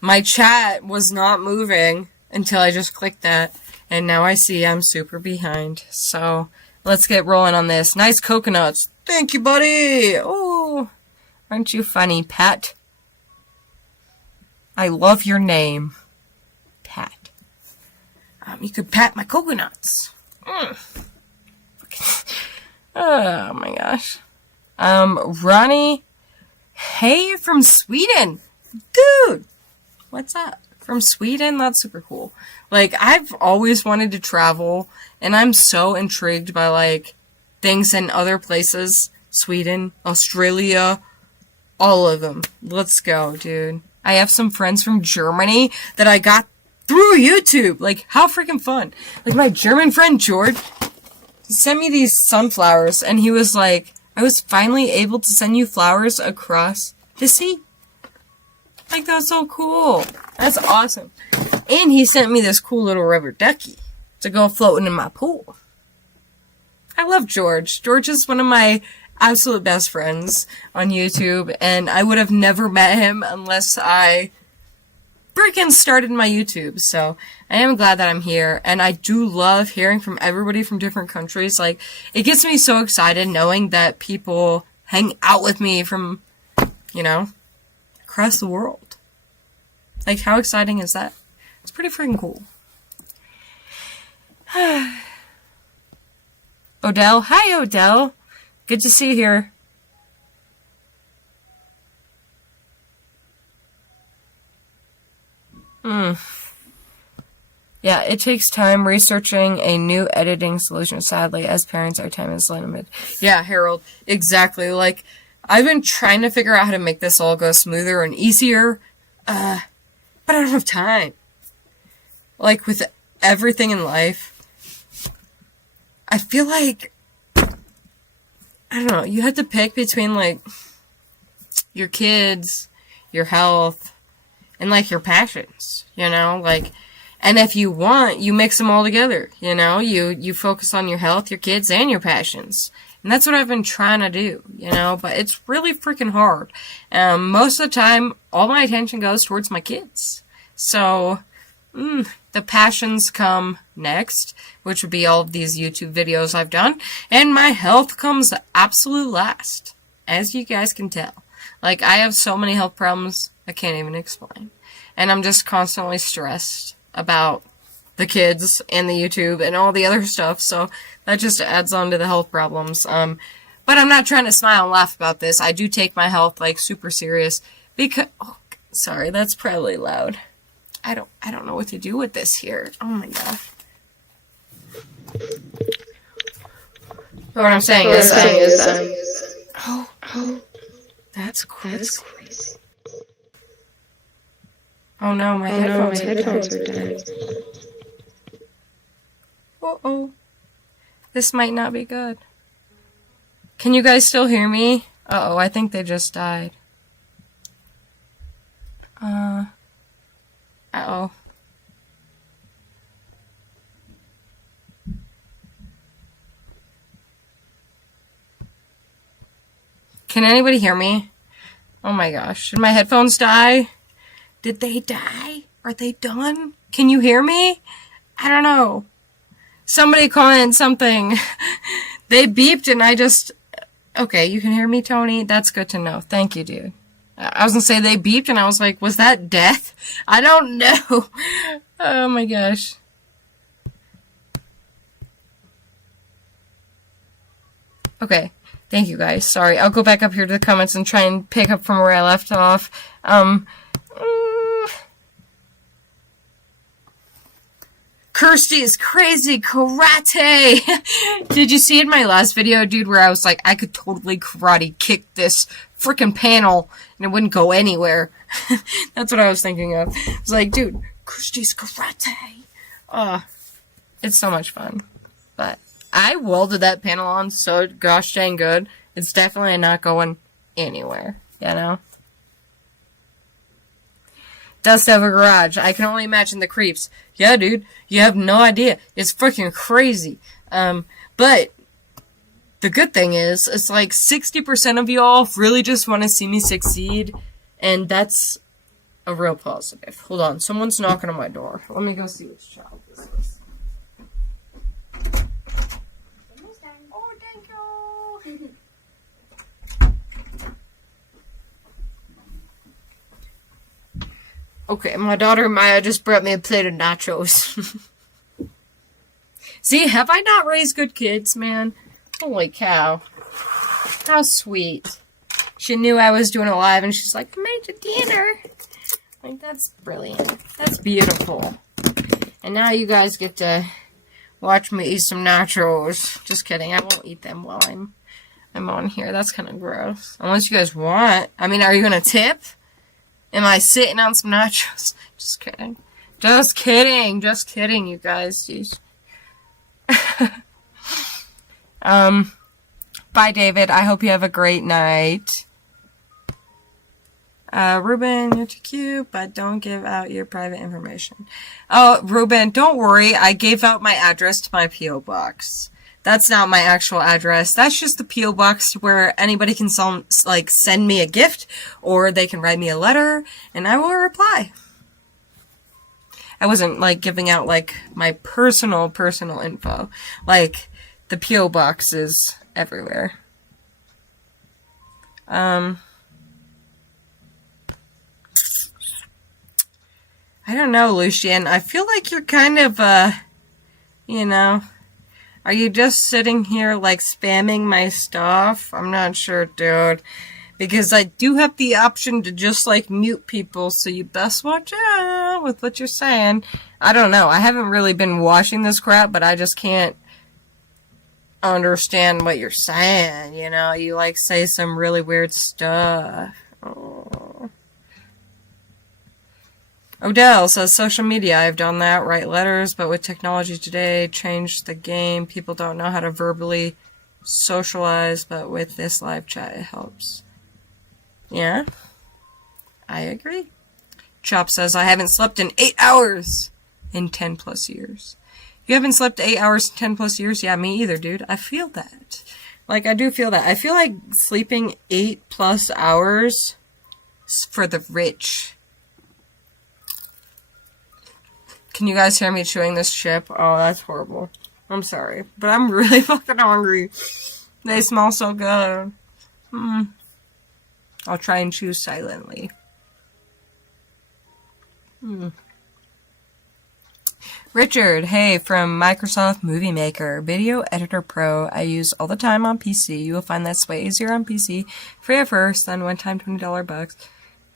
my chat was not moving until I just clicked that. And now I see I'm super behind. So, let's get rolling on this. Nice coconuts. Thank you, buddy. Oh, Aren't you funny, Pat? I love your name. Pat. You could pat my coconuts. Oh my gosh. Ronnie. Hey, from Sweden. Dude. What's up? From Sweden? That's super cool. Like, I've always wanted to travel, and I'm so intrigued by, like, things in other places. Sweden, Australia, all of them. Let's go, dude. I have some friends from Germany that I got through YouTube. Like, how freaking fun. Like, my German friend George sent me these sunflowers, and he was like, I was finally able to send you flowers across the sea. Like, that's so cool. That's awesome. And he sent me this cool little rubber ducky to go floating in my pool. I love George. George is one of my absolute best friends on YouTube, and I would have never met him unless I freaking started my YouTube. So I am glad that I'm here, and I do love hearing from everybody from different countries. Like, it gets me so excited knowing that people hang out with me from, you know, across the world. Like, how exciting is that? It's pretty freaking cool. Odell. Hi, Odell. Good to see you here. Yeah, it takes time researching a new editing solution. Sadly, as parents, our time is limited. Yeah, Harold. Exactly. Like, I've been trying to figure out how to make this all go smoother and easier, but I don't have time. Like, with everything in life, I feel like, I don't know, you have to pick between, like, your kids, your health, and, like, your passions, you know? Like, and if you want, you mix them all together, you know? You focus on your health, your kids, and your passions. And that's what I've been trying to do, you know? But it's really freaking hard. Most of the time, all my attention goes towards my kids. So, the passions come next, which would be all of these YouTube videos I've done. And my health comes absolute last, as you guys can tell. Like, I have so many health problems I can't even explain. And I'm just constantly stressed about the kids and the YouTube and all the other stuff. So that just adds on to the health problems. But I'm not trying to smile and laugh about this. I do take my health, like, super serious. Because, oh, sorry, that's probably loud. I don't know what to do with this here. Oh my god. But what I'm saying is, oh, that's crazy. Oh no, my headphones are dead. Uh-oh. This might not be good. Can you guys still hear me? Uh-oh, I think they just died. Uh-oh. Can anybody hear me? Oh my gosh. Did my headphones die? Did they die? Are they done? Can you hear me? I don't know. Somebody comment something. They beeped and I just... Okay, you can hear me, Tony? That's good to know. Thank you, dude. I was gonna say they beeped and I was like, was that death? I don't know. Oh my gosh. Okay. Thank you guys. Sorry. I'll go back up here to the comments and try and pick up from where I left off. Kirsties'Karz crazy karate. Did you see in my last video, dude, where I was like, I could totally karate kick this freaking panel and it wouldn't go anywhere? That's what I was thinking of. I was like, dude, Kirsties'Karz karate. It's so much fun. But I welded that panel on so gosh dang good. It's definitely not going anywhere, you know? Dust over garage. I can only imagine the creeps. Yeah, dude, you have no idea. It's freaking crazy. But the good thing is, it's like 60% of y'all really just want to see me succeed, and that's a real positive. Hold on, someone's knocking on my door. Let me go see which child this is. Oh, thank you. Okay, my daughter Maya just brought me a plate of nachos. See, have I not raised good kids, man? Holy cow. How sweet. She knew I was doing it live, and she's like, I made you dinner. Like, that's brilliant. That's beautiful. And now you guys get to watch me eat some nachos. Just kidding. I won't eat them while I'm on here. That's kind of gross. Unless you guys want. I mean, are you going to tip? Am I sitting on some nachos? Just kidding. Just kidding. Just kidding, you guys. Jeez. Bye, David. I hope you have a great night. Ruben, you're too cute, but don't give out your private information. Oh, Ruben, don't worry. I gave out my address to my P.O. box. That's not my actual address. That's just the P.O. box where anybody can send me a gift, or they can write me a letter, and I will reply. I wasn't, giving out, my personal info. The P.O. box is everywhere. I don't know, Lucien. I feel like you're kind of, are you just sitting here, spamming my stuff? I'm not sure, dude. Because I do have the option to just, mute people, so you best watch out with what you're saying. I don't know. I haven't really been watching this crap, but I just can't understand what you're saying, You, say some really weird stuff. Oh. Odell says, social media, I've done that, write letters, but with technology today, changed the game. People don't know how to verbally socialize, but with this live chat, it helps. Yeah, I agree. Chop says, I haven't slept in 8 hours in 10 plus years. You haven't slept 8 hours in 10 plus years? Yeah, me either, dude. I feel that. I do feel that. I feel like sleeping 8 plus hours is for the rich. Can you guys hear me chewing this chip? Oh, that's horrible. I'm sorry. But I'm really fucking hungry. They smell so good. I'll try and chew silently. Richard, hey, from Microsoft Movie Maker, Video Editor Pro. I use all the time on PC. You will find that's way easier on PC. Free at first, then one time $20 bucks.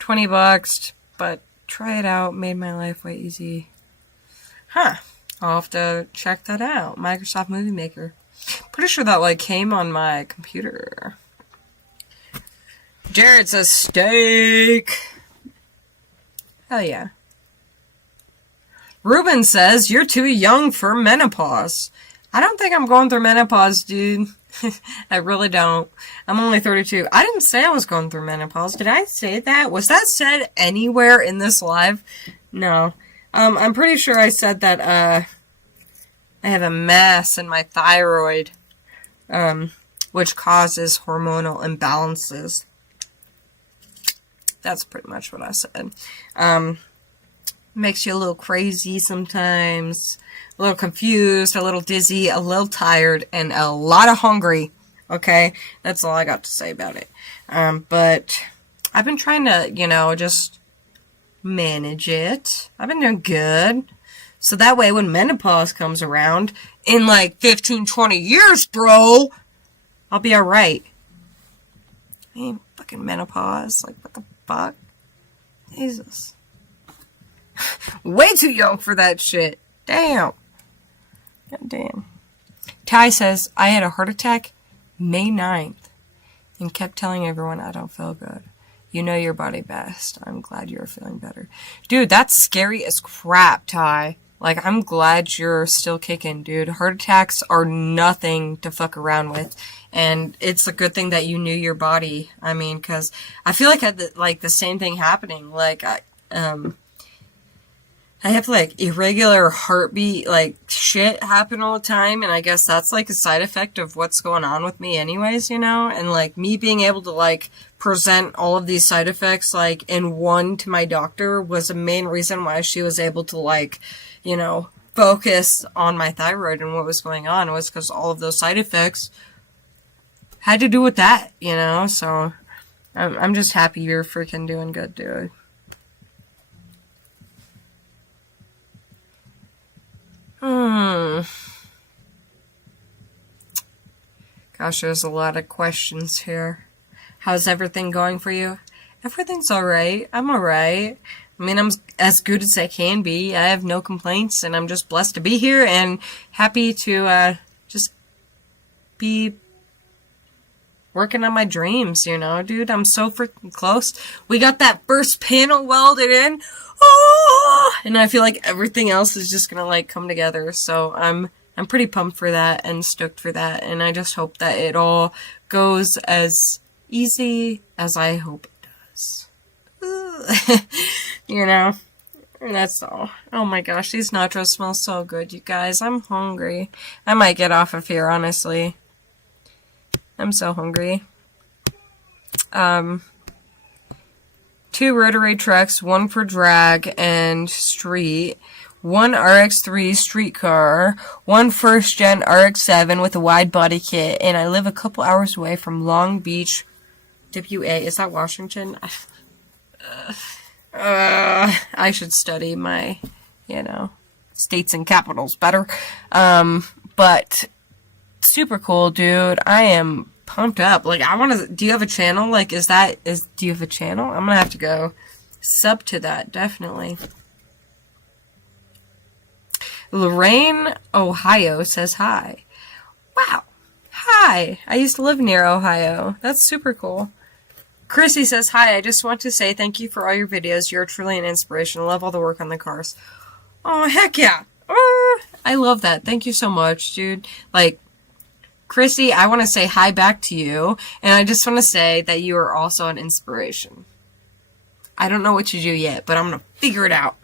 $20, but try it out. Made my life way easy. Huh. I'll have to check that out. Microsoft Movie Maker. Pretty sure that, came on my computer. Jared says steak. Hell yeah. Ruben says, you're too young for menopause. I don't think I'm going through menopause, dude. I really don't. I'm only 32. I didn't say I was going through menopause. Did I say that? Was that said anywhere in this live? No. I'm pretty sure I said that, I have a mass in my thyroid, which causes hormonal imbalances. That's pretty much what I said. Makes you a little crazy sometimes, a little confused, a little dizzy, a little tired, and a lot of hungry. Okay? That's all I got to say about it. But I've been trying to, just manage it. I've been doing good. So that way when menopause comes around, in 15, 20 years, bro, I'll be alright. I ain't fucking menopause. What the fuck? Jesus. Way too young for that shit. Damn. God damn. Ty says, I had a heart attack May 9th and kept telling everyone I don't feel good. You know your body best. I'm glad you're feeling better. Dude, that's scary as crap, Ty. I'm glad you're still kicking, dude. Heart attacks are nothing to fuck around with. And it's a good thing that you knew your body. I mean, because I feel like I had the same thing happening. I have irregular heartbeat shit happen all the time, and I guess that's a side effect of what's going on with me anyways, and me being able to present all of these side effects in one to my doctor was a main reason why she was able to focus on my thyroid and what was going on, was because all of those side effects had to do with that, so I'm just happy you're freaking doing good, dude. Gosh, there's a lot of questions here. How's everything going for you? Everything's alright. I'm alright. I mean, I'm as good as I can be. I have no complaints, and I'm just blessed to be here and happy to just be working on my dreams, you know, dude. I'm so freaking close. We got that first panel welded in. Oh! And I feel like everything else is just gonna, like, come together. So I'm pretty pumped for that and stoked for that. And I just hope that it all goes as easy as I hope it does. You know, and that's all. Oh my gosh, these nachos smell so good, you guys. I'm hungry. I might get off of here, honestly. I'm so hungry. 2 rotary trucks, 1 for drag and street, 1 RX-3 street car, 1 first-gen RX-7 with a wide body kit, and I live a couple hours away from Long Beach, WA. Is that Washington? I should study my, you know, states and capitals better. But super cool, dude. I am pumped up. Like, I want to, do you have a channel? Like, do you have a channel? I'm gonna have to go sub to that, definitely. Lorraine, Ohio says hi. Wow. Hi. I used to live near Ohio. That's super cool. Chrissy says, hi, I just want to say thank you for all your videos. You're truly an inspiration. I love all the work on the cars. Oh, heck yeah. Oh, I love that. Thank you so much, dude. Like, Chrissy, I want to say hi back to you. And I just want to say that you are also an inspiration. I don't know what you do yet, but I'm going to figure it out.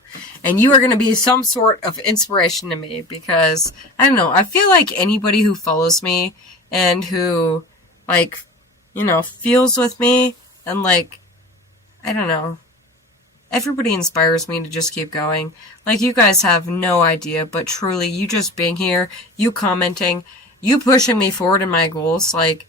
And you are going to be some sort of inspiration to me because, I don't know, I feel like anybody who follows me and who, like, you know, feels with me, and, like, I don't know. Everybody inspires me to just keep going. Like, you guys have no idea, but truly, you just being here, you commenting, you pushing me forward in my goals, like,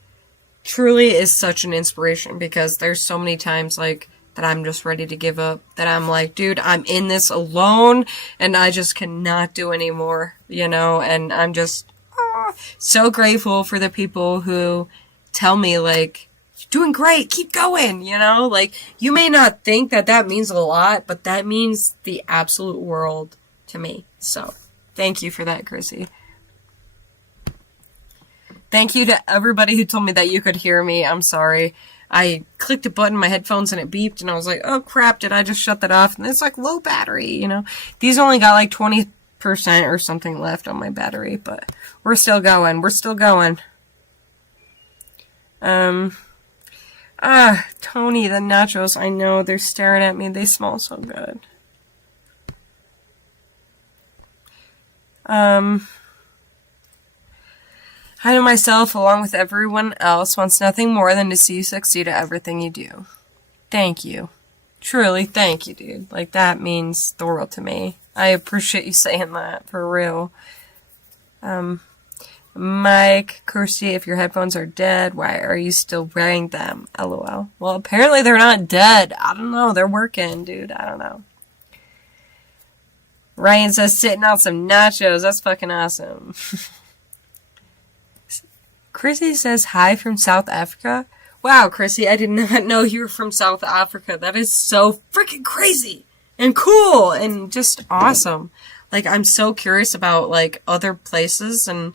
truly is such an inspiration because there's so many times, like, that I'm just ready to give up. That I'm like, dude, I'm in this alone, and I just cannot do anymore, you know? And I'm just so grateful for the people who tell me, like, doing great, keep going, you know? Like, you may not think that that means a lot, but that means the absolute world to me. So, thank you for that, Chrissy. Thank you to everybody who told me that you could hear me. I'm sorry. I clicked a button in my headphones and it beeped, and I was like, oh crap, did I just shut that off? And it's like low battery, you know? These only got like 20% or something left on my battery, but we're still going. We're still going. Tony, the nachos, I know, they're staring at me. They smell so good. I know myself, along with everyone else, wants nothing more than to see you succeed at everything you do. Thank you. Truly, thank you, dude. Like, that means the world to me. I appreciate you saying that, for real. Mike, Kirstie, if your headphones are dead, why are you still wearing them? LOL. Well, apparently they're not dead. I don't know. They're working, dude. I don't know. Ryan says, sitting out some nachos. That's fucking awesome. Chrissy says, hi from South Africa. Wow, Chrissy, I did not know you were from South Africa. That is so freaking crazy and cool and just awesome. Like, I'm so curious about, like, other places and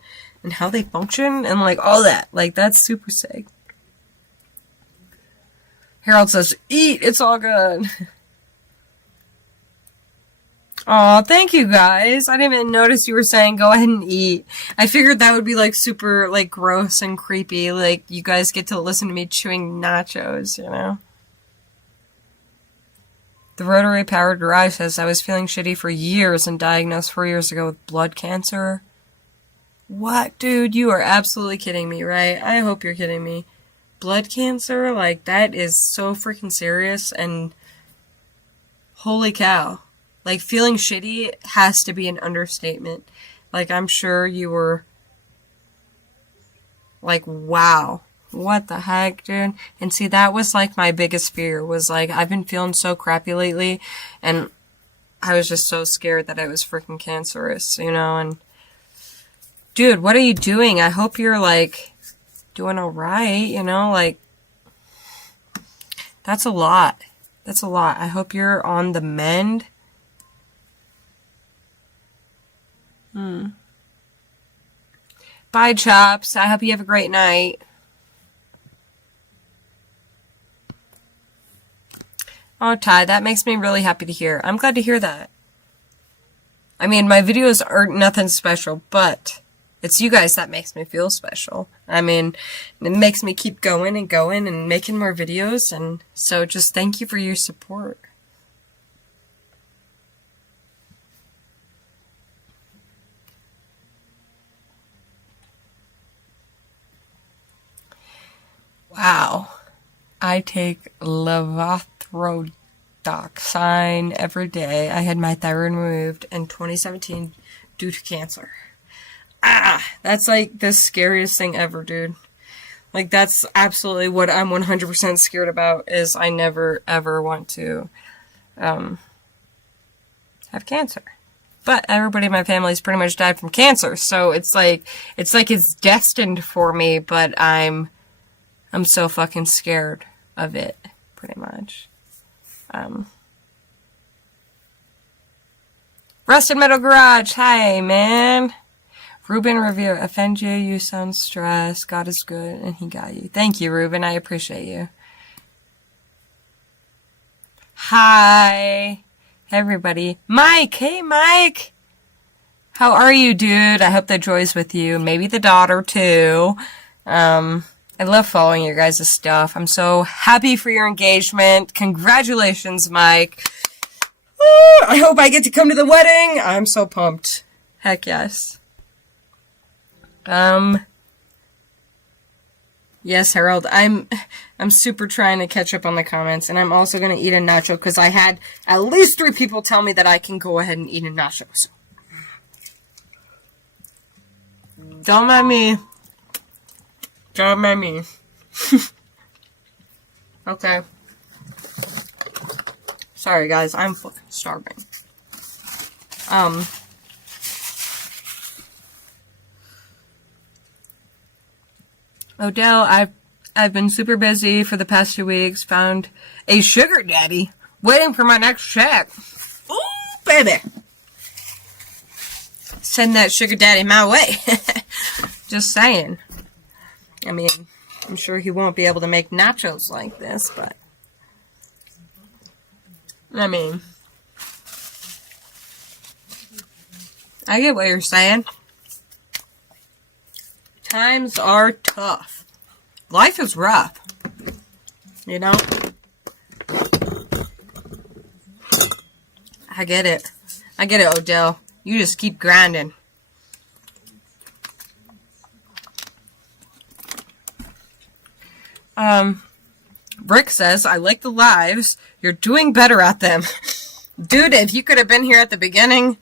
how they function and, like, all that. Like, that's super sick. Harold says, eat, it's all good. Aw, thank you guys. I didn't even notice you were saying go ahead and eat. I figured that would be, like, super, like, gross and creepy. Like, you guys get to listen to me chewing nachos, you know? The Rotary Powered Garage says, I was feeling shitty for years and diagnosed 4 years ago with blood cancer. What, dude? You are absolutely kidding me, right? I hope you're kidding me. Blood cancer? Like, that is so freaking serious, and holy cow. Like, feeling shitty has to be an understatement. Like, I'm sure you were like, wow, what the heck, dude? And see, that was, like, my biggest fear, was, like, I've been feeling so crappy lately, and I was just so scared that I was freaking cancerous, you know, and dude, what are you doing? I hope you're, like, doing alright, you know, like, that's a lot. That's a lot. I hope you're on the mend. Bye, Chops. I hope you have a great night. Oh, Ty, that makes me really happy to hear. I'm glad to hear that. I mean, my videos aren't nothing special, but it's you guys that makes me feel special. I mean, it makes me keep going and making more videos, and so just thank you for your support. Wow. I take levothyroxine every day. I had my thyroid removed in 2017 due to cancer. That's like the scariest thing ever, dude. Like, that's absolutely what I'm 100% scared about, is I never, ever want to, have cancer. But everybody in my family's pretty much died from cancer, so it's like it's destined for me, but I'm so fucking scared of it, pretty much. Rusted Metal Garage, hi, man. Ruben Revere, offend you, you sound stressed. God is good, and he got you. Thank you, Ruben, I appreciate you. Hi, everybody. Mike, hey, Mike. How are you, dude? I hope that Joy's with you. Maybe the daughter, too. I love following your guys' stuff. I'm so happy for your engagement. Congratulations, Mike. Woo! I hope I get to come to the wedding. I'm so pumped. Heck yes. Yes, Harold, I'm super trying to catch up on the comments, and I'm also gonna eat a nacho, because I had at least 3 people tell me that I can go ahead and eat a nacho, so. Don't mind me. Don't mind me. Okay. Sorry, guys, I'm fucking starving. Odell, I've been super busy for the past 2 weeks. Found a sugar daddy. Waiting for my next check. Ooh, baby. Send that sugar daddy my way. Just saying. I mean, I'm sure he won't be able to make nachos like this, but... I mean... I get what you're saying. Times are tough. Life is rough. You know? I get it. I get it, Odell. You just keep grinding. Rick says, I like the lives. You're doing better at them. Dude, if you could have been here at the beginning...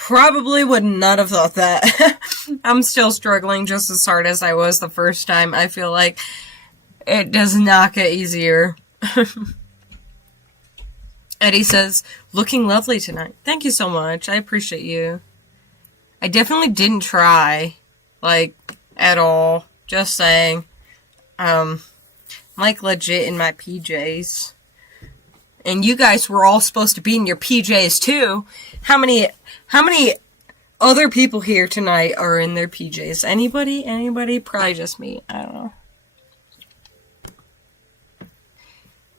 Probably would not have thought that. I'm still struggling just as hard as I was the first time. I feel like it does not get easier. Eddie says, looking lovely tonight. Thank you so much. I appreciate you. I definitely didn't try, like, at all. Just saying. Like, legit in my PJs. And you guys were all supposed to be in your PJs, too. How many other people here tonight are in their PJs? Anybody? Anybody? Probably just me. I don't know.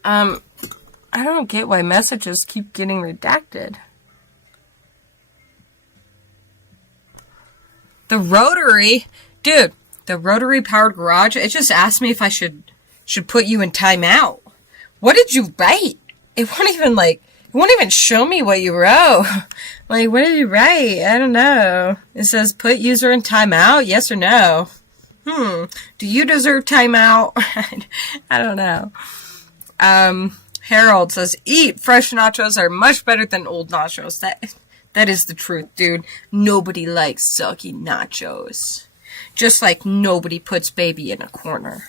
I don't get why messages keep getting redacted. The rotary, dude, the rotary powered garage, it just asked me if I should put you in timeout. What did you write? It won't even show me what you wrote. Like, what did you write? I don't know. It says, put user in timeout, yes or no? Do you deserve timeout? I don't know. Harold says, eat fresh nachos are much better than old nachos. That is the truth, dude. Nobody likes soggy nachos. Just like nobody puts baby in a corner.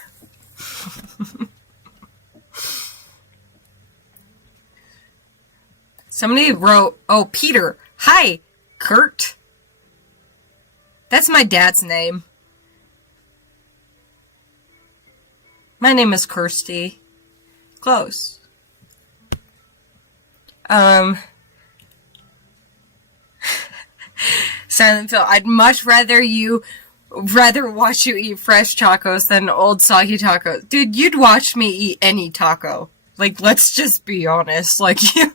Somebody wrote, oh, Peter. Hi, Kurt. That's my dad's name. My name is Kirsty. Close. Silent Phil, I'd much rather watch you eat fresh tacos than old soggy tacos. Dude, you'd watch me eat any taco. Like, let's just be honest. Like, you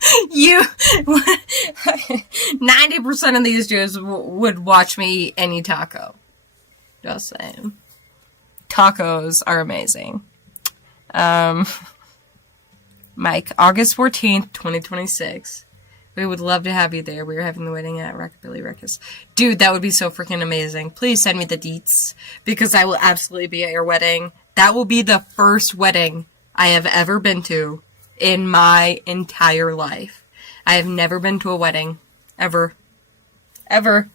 90% of these dudes would watch me eat any taco. Just saying. Tacos are amazing. Mike, August 14th, 2026. We would love to have you there. We are having the wedding at Rockabilly Ruckus. Dude, that would be so freaking amazing. Please send me the deets, because I will absolutely be at your wedding. That will be the first wedding I have ever been to in my entire life. I have never been to a wedding. Ever. Ever.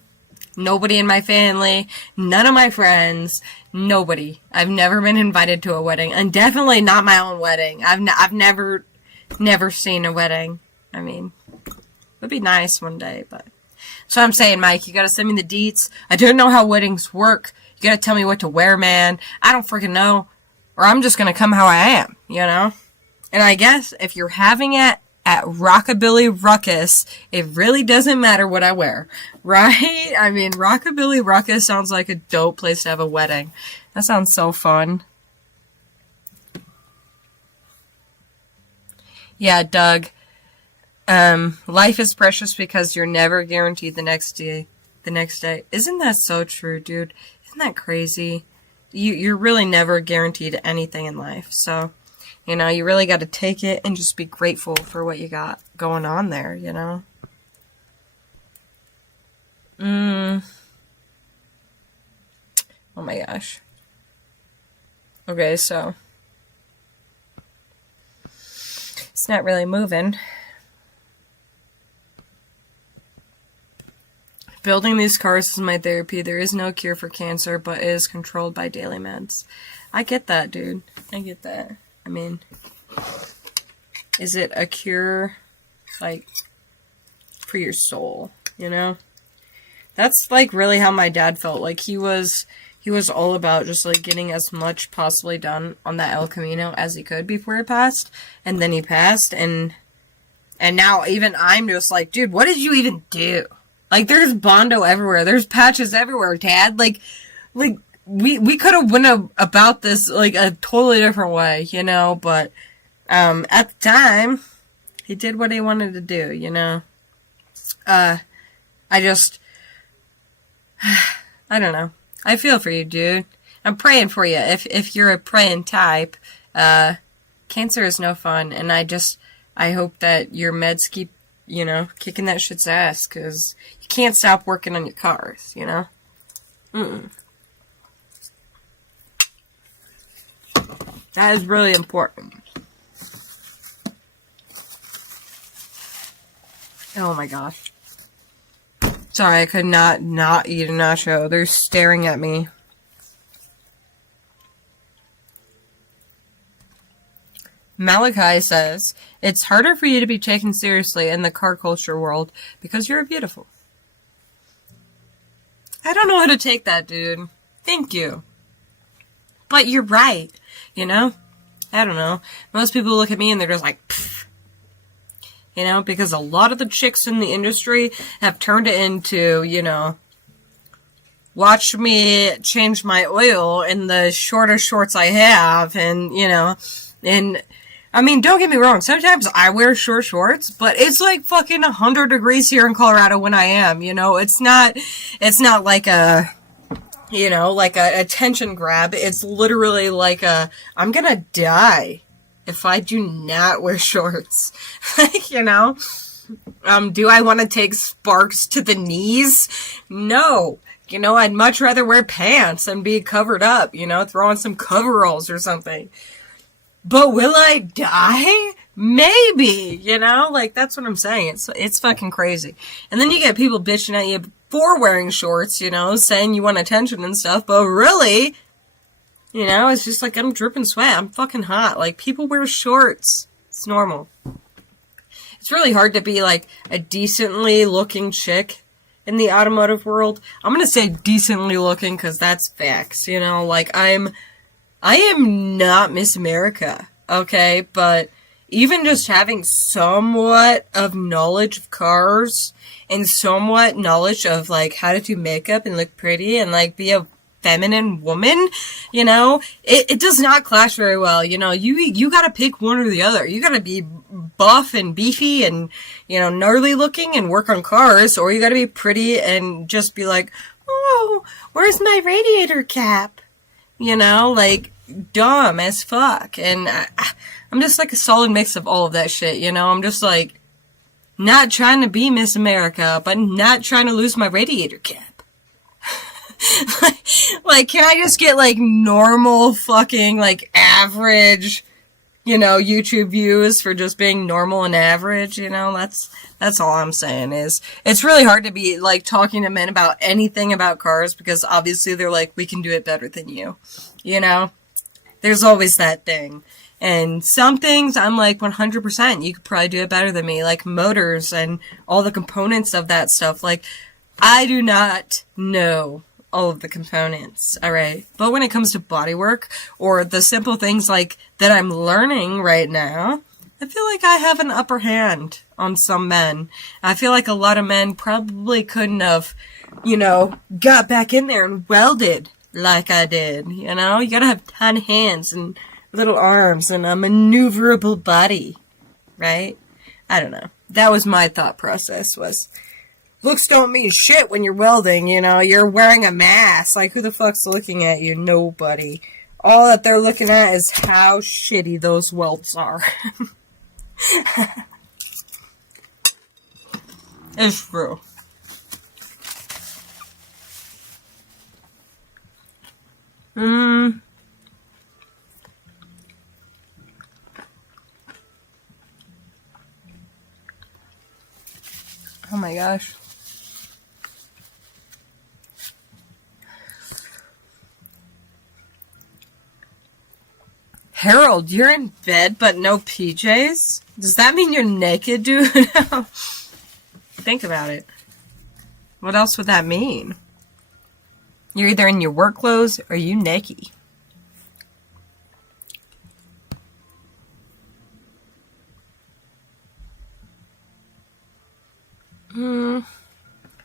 Nobody in my family, none of my friends, nobody. I've never been invited to a wedding, and definitely not my own wedding. I've never seen a wedding. I mean, it would be nice one day, but... So I'm saying, Mike, you gotta send me the deets. I don't know how weddings work. You gotta tell me what to wear, man. I don't freaking know. Or I'm just gonna come how I am, you know? And I guess if you're having it at Rockabilly Ruckus, it really doesn't matter what I wear, right? I mean, Rockabilly Ruckus sounds like a dope place to have a wedding. That sounds so fun. Yeah, Doug. Life is precious because you're never guaranteed the next day. Isn't that so true, dude? Isn't that crazy? You're really never guaranteed anything in life. So, you know, you really got to take it and just be grateful for what you got going on there, you know? Oh my gosh. Okay, so. It's not really moving. Building these cars is my therapy. There is no cure for cancer, but it is controlled by daily meds. I get that, dude. I get that. I mean, is it a cure, like, for your soul, you know? That's, like, really how my dad felt. Like, he was all about just, like, getting as much possibly done on that El Camino as he could before he passed. And then he passed, and now even I'm just like, dude, what did you even do? Like, there's Bondo everywhere. There's patches everywhere, Dad. Like, we could have went about this, like, a totally different way, you know? But, at the time, he did what he wanted to do, you know? I don't know. I feel for you, dude. I'm praying for you. If you're a praying type, cancer is no fun. And I hope that your meds keep, you know, kicking that shit's ass, because you can't stop working on your cars, you know? That is really important. Oh my gosh. Sorry, I could not eat a nacho. They're staring at me. Malachi says, it's harder for you to be taken seriously in the car culture world because you're beautiful. I don't know how to take that, dude. Thank you. But you're right, you know? I don't know. Most people look at me and they're just like, pfft. You know, because a lot of the chicks in the industry have turned it into, you know, watch me change my oil in the shortest shorts I have, and, you know, and... I mean, don't get me wrong, sometimes I wear short shorts, but it's like fucking 100 degrees here in Colorado when I am, you know? It's not like a, you know, like a attention grab. It's literally like I'm gonna die if I do not wear shorts. Like, you know? Do I want to take sparks to the knees? No. You know, I'd much rather wear pants and be covered up, you know, throw on some coveralls or something. But will I die? Maybe, you know? Like, that's what I'm saying. It's fucking crazy. And then you get people bitching at you for wearing shorts, you know, saying you want attention and stuff, but really, you know, it's just like, I'm dripping sweat. I'm fucking hot. Like, people wear shorts. It's normal. It's really hard to be, like, a decently looking chick in the automotive world. I'm gonna say decently looking, because that's facts, you know? Like, I'm I am not Miss America, okay? But even just having somewhat of knowledge of cars and somewhat knowledge of, like, how to do makeup and look pretty and, like, be a feminine woman, you know, it does not clash very well. You know, you gotta pick one or the other. You gotta be buff and beefy and, you know, gnarly looking and work on cars, or you gotta be pretty and just be like, oh, where's my radiator cap? You know, like, dumb as fuck. And I'm just like a solid mix of all of that shit, you know? I'm just like, not trying to be Miss America, but not trying to lose my radiator cap. like, can I just get, like, normal fucking, like, average, you know, YouTube views for just being normal and average, you know? That's all I'm saying is, it's really hard to be, like, talking to men about anything about cars, because obviously they're like, we can do it better than you, you know? There's always that thing. And some things I'm like 100%, you could probably do it better than me, like motors and all the components of that stuff. Like, I do not know all of the components, alright? But when it comes to bodywork, or the simple things like that I'm learning right now, I feel like I have an upper hand on some men. I feel like a lot of men probably couldn't have, you know, got back in there and welded like I did, you know? You gotta have tiny hands and little arms and a maneuverable body, right? I don't know. That was my thought process, was looks don't mean shit when you're welding, you know? You're wearing a mask. Like, who the fuck's looking at you? Nobody. All that they're looking at is how shitty those welds are. It's true. Oh my gosh. Harold, you're in bed but no PJs? Does that mean you're naked, dude? Think about it. What else would that mean? You're either in your work clothes or you naked.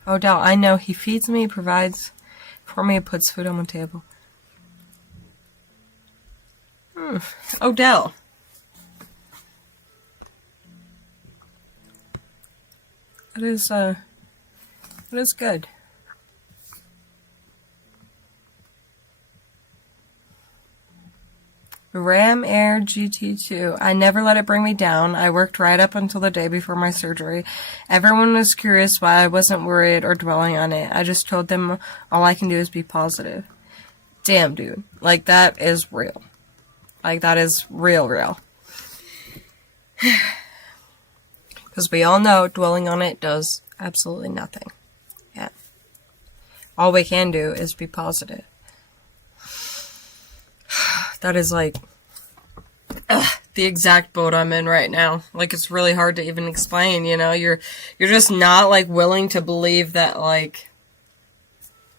Odell, I know. He feeds me, provides for me, and puts food on my table. Odell. It is good. Ram Air GT2. I never let it bring me down. I worked right up until the day before my surgery. Everyone was curious why I wasn't worried or dwelling on it. I just told them all I can do is be positive. Damn, dude. Like, that is real. Like, that is real. Because we all know dwelling on it does absolutely nothing. Yeah. All we can do is be positive. That is like the exact boat I'm in right now. Like, it's really hard to even explain, you know? You're just not, like, willing to believe that, like,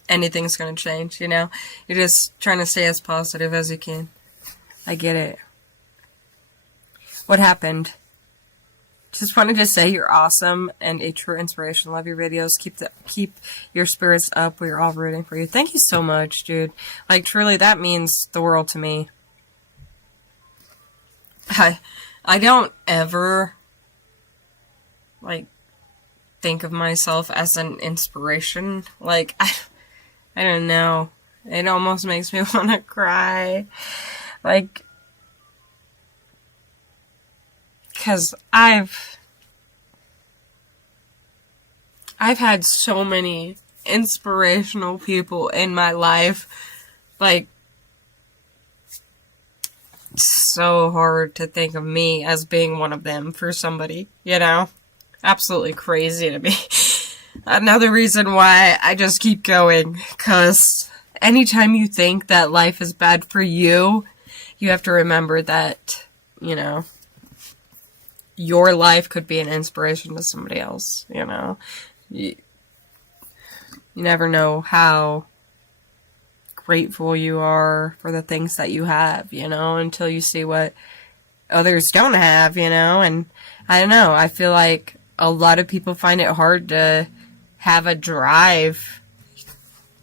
anything's gonna change, you know? You're just trying to stay as positive as you can. I get it. What happened? Just wanted to say you're awesome and a true inspiration. Love your videos. Keep your spirits up. We're all rooting for you. Thank you so much, dude. Like, truly, that means the world to me. I don't ever, like, think of myself as an inspiration. Like, I don't know. It almost makes me want to cry. Like, because I've had so many inspirational people in my life. Like, it's so hard to think of me as being one of them for somebody, you know? Absolutely crazy to me. Another reason why I just keep going, because anytime you think that life is bad for you, you have to remember that, you know, your life could be an inspiration to somebody else, you know? You never know how grateful you are for the things that you have, until you see what others don't have, and I don't know, I feel like a lot of people find it hard to have a drive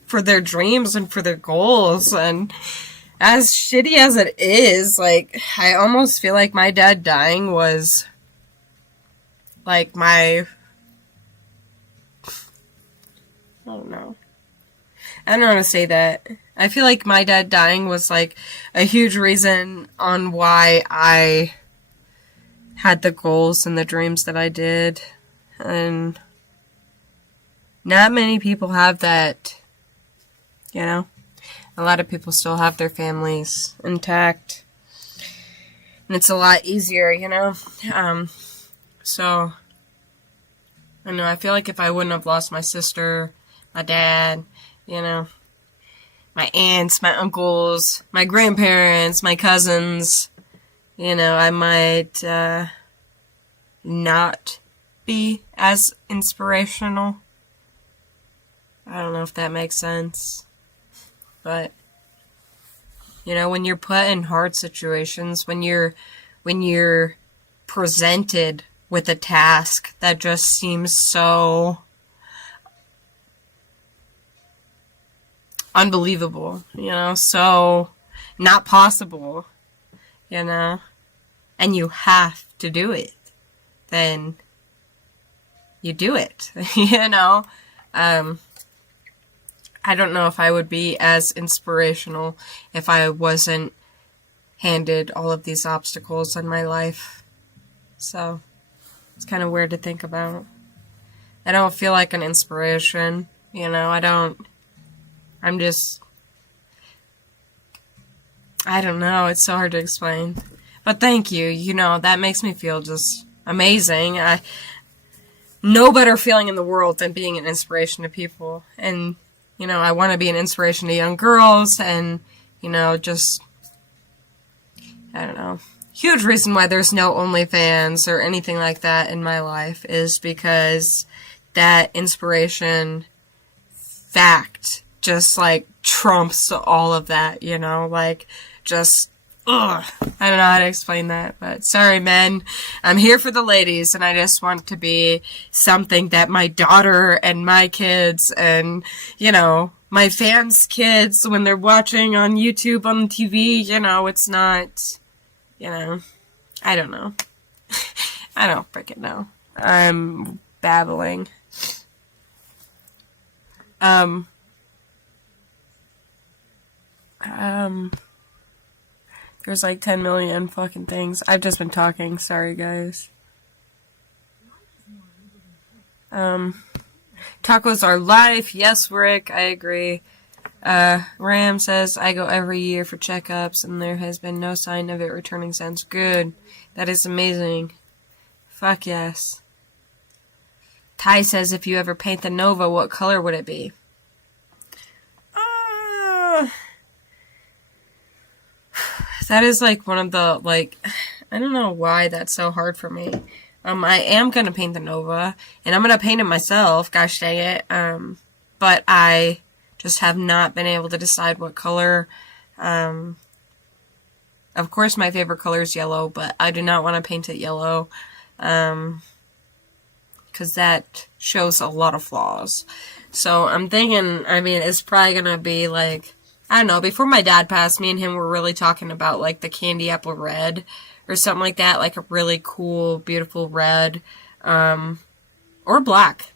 for their dreams and for their goals, and as shitty as it is, like, I almost feel like my dad dying was, like, I don't know how to say that. I feel like my dad dying was, like, a huge reason on why I had the goals and the dreams that I did. And not many people have that, A lot of people still have their families intact. And it's a lot easier, So, I don't know, I feel like if I wouldn't have lost my sister, my dad, my aunts, my uncles, my grandparents, my cousins, I might not be as inspirational. I don't know if that makes sense. But, when you're put in hard situations, when you're presented with a task that just seems so unbelievable, so not possible, and you have to do it, then you do it, I don't know if I would be as inspirational if I wasn't handed all of these obstacles in my life. So, it's kind of weird to think about. I don't feel like an inspiration, I don't know, it's so hard to explain. But thank you, that makes me feel just amazing. No better feeling in the world than being an inspiration to people. And, I want to be an inspiration to young girls and, just, I don't know. Huge reason why there's no OnlyFans or anything like that in my life is because that inspiration fact just, like, trumps all of that, just, ugh. I don't know how to explain that, but sorry, men. I'm here for the ladies, and I just want to be something that my daughter and my kids and, my fans' kids, when they're watching on YouTube, on TV, it's not, I don't know. I don't freaking know. I'm babbling. There's like 10 million fucking things. I've just been talking. Sorry, guys. Tacos are life. Yes, Rick, I agree. Ram says, I go every year for checkups, and there has been no sign of it returning since. Good. That is amazing. Fuck yes. Ty says, if you ever paint the Nova, what color would it be? That is, like, one of the, like, I don't know why that's so hard for me. I am gonna paint the Nova, and I'm gonna paint it myself, gosh dang it, but I just have not been able to decide what color. Of course my favorite color is yellow, but I do not want to paint it yellow, because that shows a lot of flaws. So I'm thinking, it's probably gonna be, like, I don't know, before my dad passed, me and him were really talking about, like, the candy apple red, or something like that, like a really cool, beautiful red, or black.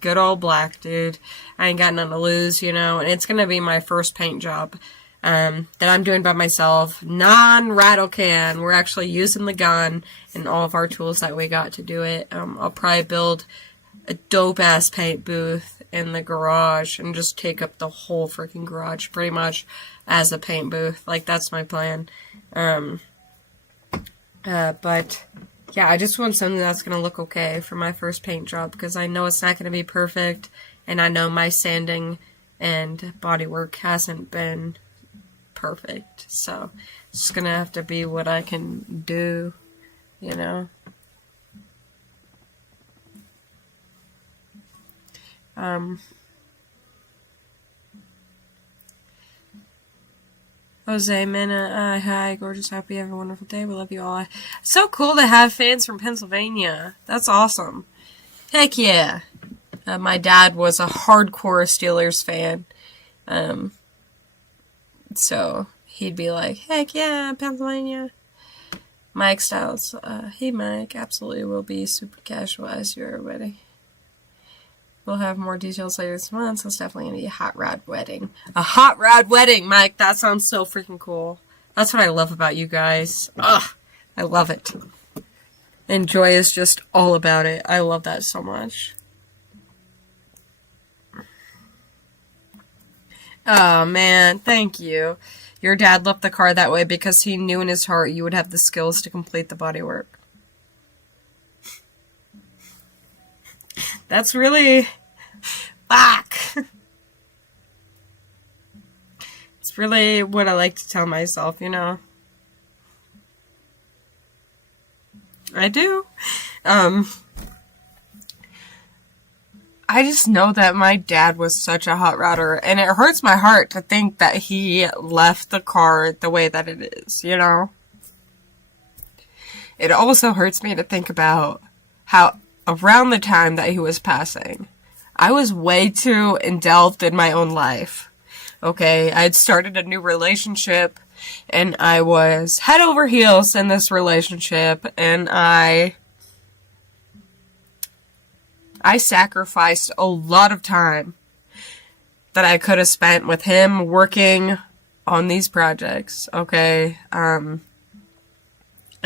Good old black, dude. I ain't got nothing to lose, and it's gonna be my first paint job, that I'm doing by myself, non-rattle can. We're actually using the gun and all of our tools that we got to do it. I'll probably build a dope-ass paint booth in the garage and just take up the whole freaking garage pretty much as a paint booth. Like, that's my plan. But yeah, I just want something that's going to look okay for my first paint job, because I know it's not going to be perfect, and I know my sanding and bodywork hasn't been perfect. So it's just going to have to be what I can do, Jose Mena, hi, gorgeous, happy, have a wonderful day. We love you all. It's so cool to have fans from Pennsylvania. That's awesome. Heck yeah. My dad was a hardcore Steelers fan. So he'd be like, heck yeah, Pennsylvania. Mike Styles, hey Mike, absolutely will be super casual as your wedding. We'll have more details later this month, so it's definitely going to be a hot rod wedding. A hot rod wedding, Mike! That sounds so freaking cool. That's what I love about you guys. Ugh! I love it. And Joy is just all about it. I love that so much. Oh, man. Thank you. Your dad left the car that way because he knew in his heart you would have the skills to complete the bodywork. That's really... Fuck! It's really what I like to tell myself, you know? I do. I just know that my dad was such a hot rodder, and it hurts my heart to think that he left the car the way that it is, you know? It also hurts me to think about how around the time that he was passing, I was way too indulged in my own life. Okay, I'd started a new relationship, and I was head over heels in this relationship, and I sacrificed a lot of time that I could have spent with him working on these projects, okay? I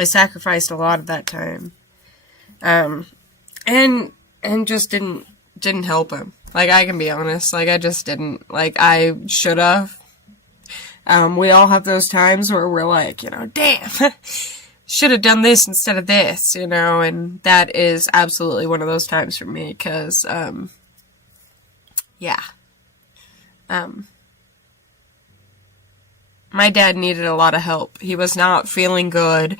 sacrificed a lot of that time. And just didn't help him. Like, I can be honest. Like, I just didn't. Like, I should have. We all have those times where we're like, you know, damn, should have done this instead of this, you know, and that is absolutely one of those times for me, because, yeah. My dad needed a lot of help. He was not feeling good,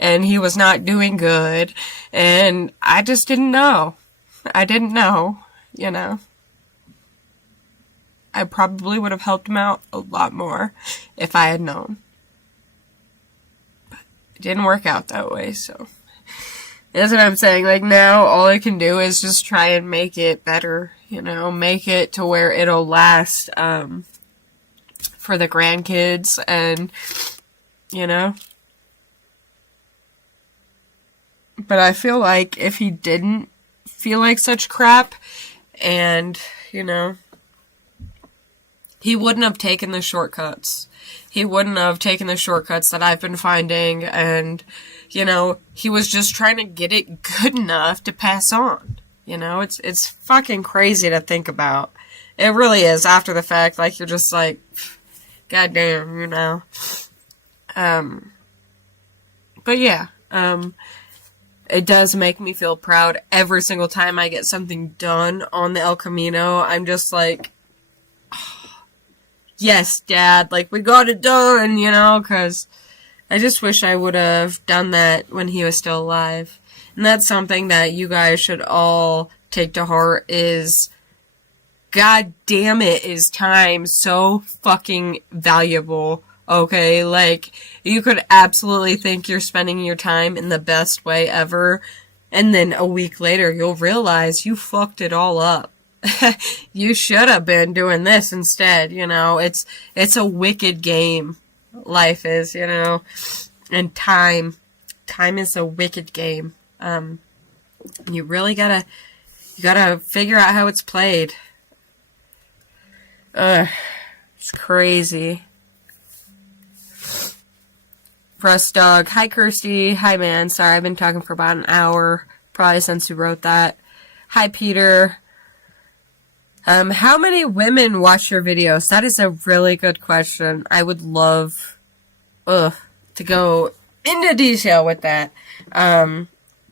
and he was not doing good, and I just didn't know. I didn't know, you know. I probably would have helped him out a lot more if I had known. But it didn't work out that way, so. That's what I'm saying. Like, now, all I can do is just try and make it better, you know, make it to where it'll last, for the grandkids, and, you know. But I feel like if he didn't feel like such crap, and, you know, he wouldn't have taken the shortcuts. He wouldn't have taken the shortcuts that I've been finding, and, you know, he was just trying to get it good enough to pass on. You know, it's fucking crazy to think about. It really is, after the fact. Like, you're just like, goddamn, you know. But yeah, it does make me feel proud every single time I get something done on the El Camino. I'm just like, oh, yes, Dad, like, we got it done, you know, because I just wish I would have done that when he was still alive. And that's something that you guys should all take to heart is, God damn it, is time so fucking valuable. Okay, like, you could absolutely think you're spending your time in the best way ever, and then a week later you'll realize you fucked it all up. You should have been doing this instead, you know. It's a wicked game. Life is, you know. And time is a wicked game. You really gotta figure out how it's played. It's crazy. Rust Dog. Hi, Kirsty. Hi, man. Sorry, I've been talking for about an hour. Probably since you wrote that. Hi, Peter. How many women watch your videos? That is a really good question. I would love, to go into detail with that.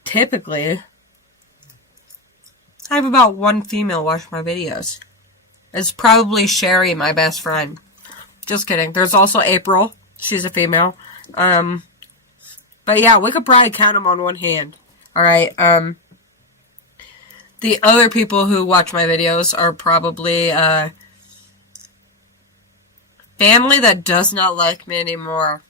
Typically, I have about one female watch my videos. It's probably Sherry, my best friend. Just kidding. There's also April. She's a female. But yeah, we could probably count them on one hand. Alright, the other people who watch my videos are probably, Family that does not like me anymore.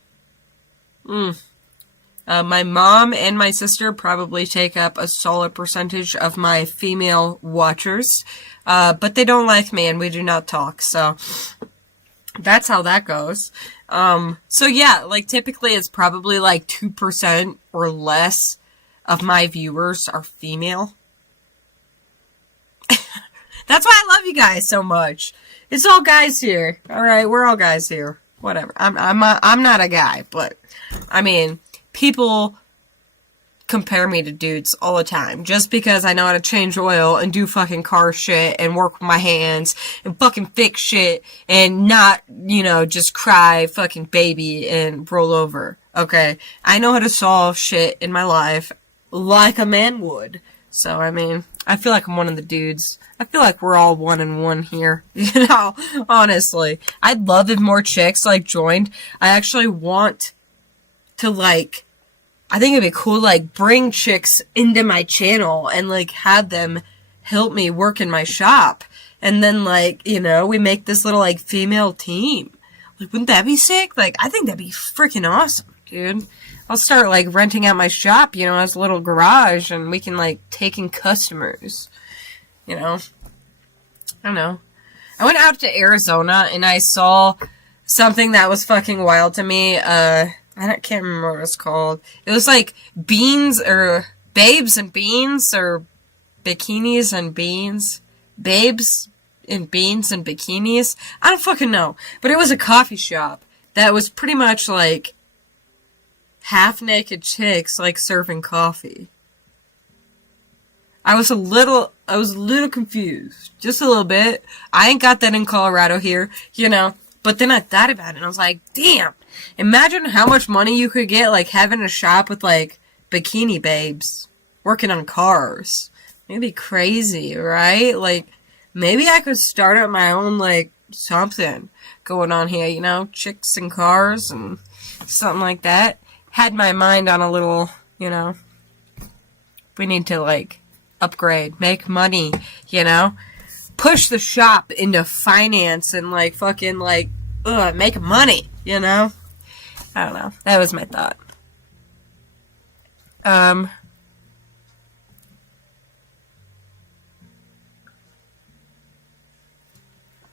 My mom and my sister probably take up a solid percentage of my female watchers. But they don't like me and we do not talk, so that's how that goes. So yeah, like typically it's probably like 2% or less of my viewers are female. That's why I love you guys so much. It's all guys here. Alright, we're all guys here. Whatever. I'm not a guy, but I mean, people compare me to dudes all the time just because I know how to change oil and do fucking car shit and work with my hands and fucking fix shit and not, you know, just cry fucking baby and roll over. Okay? I know how to solve shit in my life like a man would. So, I mean, I feel like I'm one of the dudes. I feel like we're all one and one here. You know, honestly. I'd love if more chicks, like, joined. I actually want to, like, I think it'd be cool, like, bring chicks into my channel and, like, have them help me work in my shop. And then, like, you know, we make this little, like, female team. Like, wouldn't that be sick? Like, I think that'd be freaking awesome, dude. I'll start, like, renting out my shop, you know, as a little garage, and we can, like, take in customers. You know? I don't know. I went out to Arizona, and I saw something that was fucking wild to me. I can't remember what it's called. It was, like, beans, or babes and beans, or bikinis and beans. Babes and beans and bikinis. I don't fucking know. But it was a coffee shop that was pretty much, like, half-naked chicks, like, serving coffee. I was a little confused. Just a little bit. I ain't got that in Colorado here, you know. But then I thought about it, and I was like, damn. Imagine how much money you could get, like, having a shop with, like, bikini babes working on cars. It'd be crazy, right? Like, maybe I could start up my own, like, something going on here, you know? Chicks and cars and something like that. Had my mind on a little, you know, we need to, like, upgrade, make money, you know, push the shop into finance and, like, fucking, like, make money, you know? I don't know. That was my thought.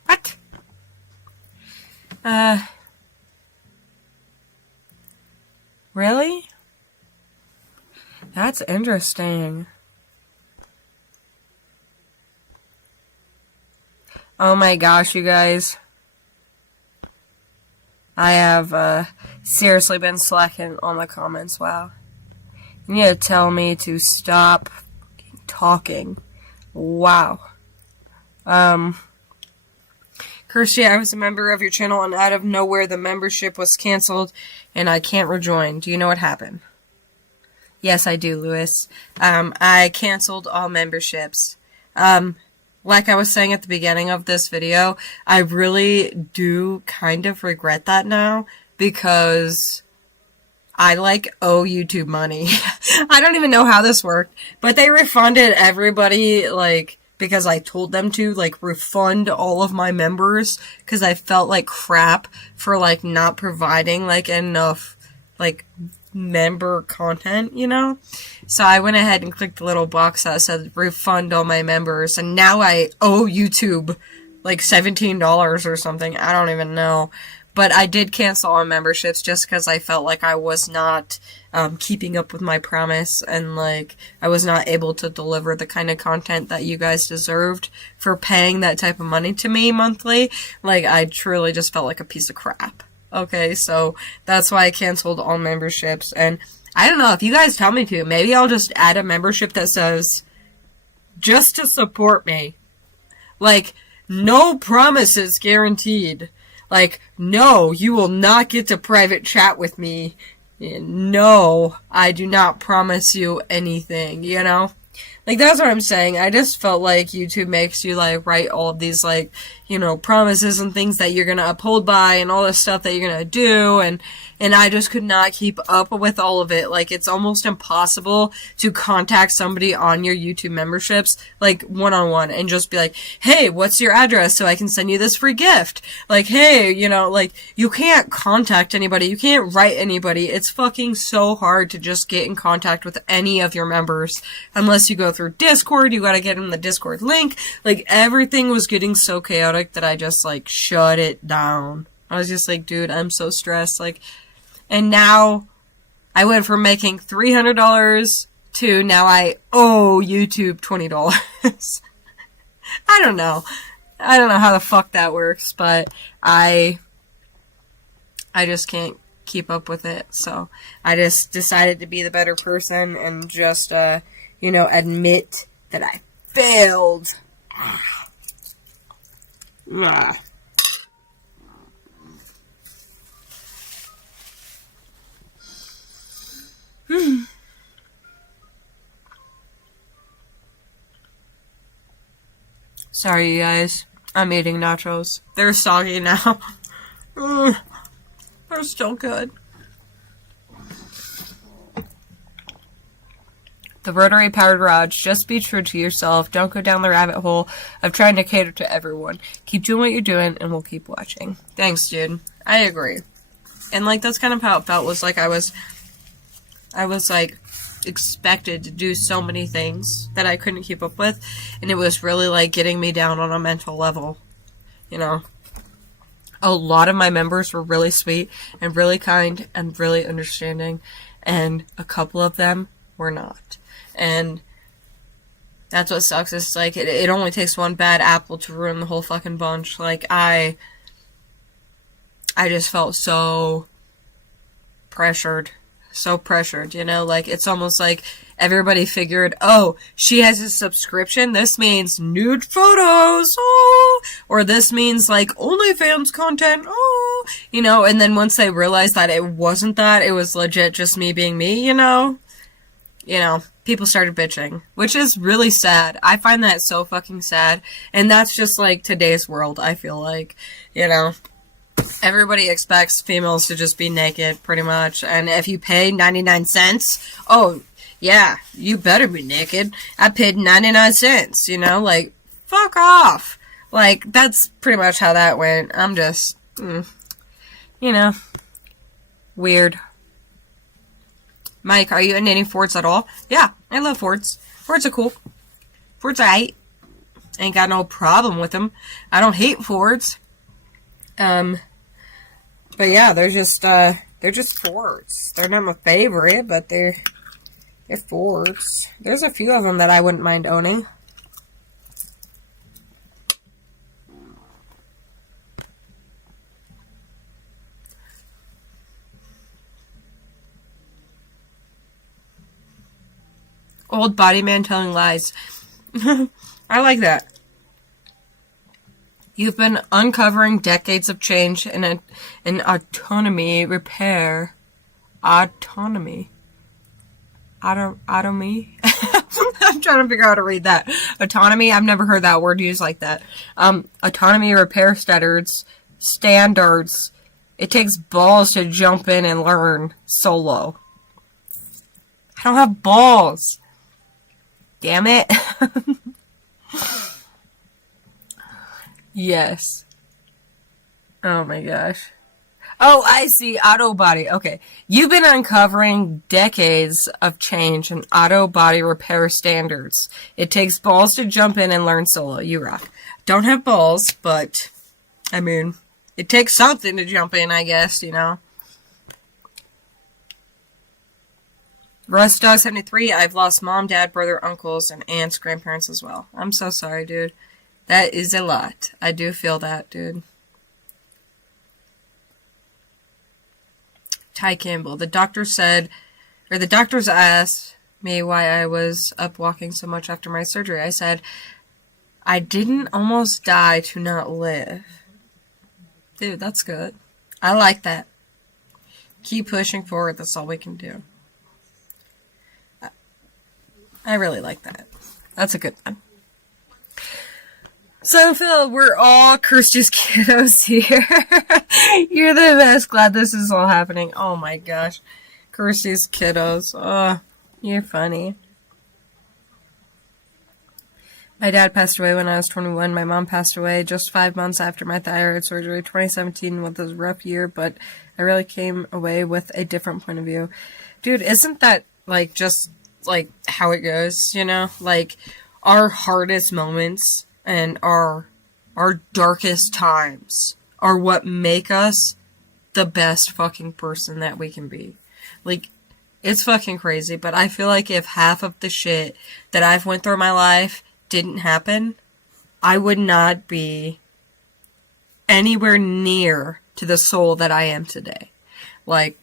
What? Really? That's interesting. Oh my gosh, you guys. I have, seriously been slacking on the comments, wow. You need to tell me to stop talking. Wow. Kirstie, I was a member of your channel and out of nowhere the membership was canceled and I can't rejoin. Do you know what happened? Yes, I do, Lewis. I canceled all memberships. Like I was saying at the beginning of this video, I really do kind of regret that now because I, like, owe YouTube money. I don't even know how this worked, but they refunded everybody, like, because I told them to, like, refund all of my members because I felt like crap for, like, not providing, like, enough, like, member content, you know? So I went ahead and clicked the little box that said refund all my members, and now I owe YouTube, like, $17 or something. I don't even know. But I did cancel all memberships just because I felt like I was not keeping up with my promise and, like, I was not able to deliver the kind of content that you guys deserved for paying that type of money to me monthly. Like, I truly just felt like a piece of crap. Okay, so that's why I canceled all memberships. And I don't know, if you guys tell me to, maybe I'll just add a membership that says, just to support me. Like, no promises guaranteed. Like, no, you will not get to private chat with me. No, I do not promise you anything, you know? Like, that's what I'm saying. I just felt like YouTube makes you, like, write all of these, like, you know, promises and things that you're gonna uphold by and all this stuff that you're gonna do, and and I just could not keep up with all of it. Like, it's almost impossible to contact somebody on your YouTube memberships, like, one-on-one, and just be like, hey, what's your address so I can send you this free gift? Like, hey, you know, like, you can't contact anybody, you can't write anybody. It's fucking so hard to just get in contact with any of your members, unless you go through Discord. You gotta get them the Discord link. Like, everything was getting so chaotic that I just, like, shut it down. I was just like, dude, I'm so stressed. Like, and now I went from making $300 to now I owe YouTube $20. I don't know. I don't know how the fuck that works, but I just can't keep up with it. So I just decided to be the better person and just, you know, admit that I failed. Sorry, you guys. I'm eating nachos. They're soggy now. They're still good. The rotary powered garage. Just be true to yourself. Don't go down the rabbit hole of trying to cater to everyone. Keep doing what you're doing, and we'll keep watching. Thanks, dude. I agree. And, like, that's kind of how it felt. Was like I was like, expected to do so many things that I couldn't keep up with, and it was really, like, getting me down on a mental level, you know. A lot of my members were really sweet and really kind and really understanding, and a couple of them were not. And that's what sucks. It's like, it only takes one bad apple to ruin the whole fucking bunch. Like, I just felt so pressured, you know, like, it's almost like everybody figured, oh, she has a subscription, this means nude photos, oh, or this means, like, OnlyFans content, oh, you know, and then once they realized that it wasn't that, it was legit just me being me, you know, people started bitching, which is really sad. I find that so fucking sad, and that's just, like, today's world, I feel like, you know. Everybody expects females to just be naked, pretty much. And if you pay 99 cents, oh, yeah, you better be naked. I paid 99 cents, you know? Like, fuck off. Like, that's pretty much how that went. I'm just, you know, weird. Mike, are you into any Fords at all? Yeah, I love Fords. Fords are cool. Fords are aight. Ain't got no problem with them. I don't hate Fords. But yeah, they're just Fords. They're not my favorite, but they're Fords. There's a few of them that I wouldn't mind owning. Old body man telling lies. I like that. You've been uncovering decades of change in autonomy repair. Autonomy. Autonomy? I'm trying to figure out how to read that. Autonomy, I've never heard that word used like that. Autonomy repair standards. It takes balls to jump in and learn solo. I don't have balls. Damn it. Yes. Oh my gosh. Oh, I see. Auto body. Okay. You've been uncovering decades of change in auto body repair standards. It takes balls to jump in and learn solo. You rock. Don't have balls, but, I mean, it takes something to jump in, I guess, you know. Russ Dog 73, I've lost mom, dad, brother, uncles, and aunts, grandparents as well. I'm so sorry, dude. That is a lot. I do feel that, dude. Ty Campbell. The doctors asked me why I was up walking so much after my surgery. I said, I didn't almost die to not live. Dude, that's good. I like that. Keep pushing forward. That's all we can do. I really like that. That's a good one. So, Phil, we're all Kirsties's kiddos here. You're the best. Glad this is all happening. Oh my gosh. Kirsties's kiddos. Oh, you're funny. My dad passed away when I was 21. My mom passed away just 5 months after my thyroid surgery. 2017 was a rough year, but I really came away with a different point of view. Dude, isn't that, like, just, like, how it goes, you know? Like, our hardest moments and our darkest times are what make us the best fucking person that we can be. Like, it's fucking crazy, but I feel like if half of the shit that I've went through in my life didn't happen, I would not be anywhere near to the soul that I am today. Like,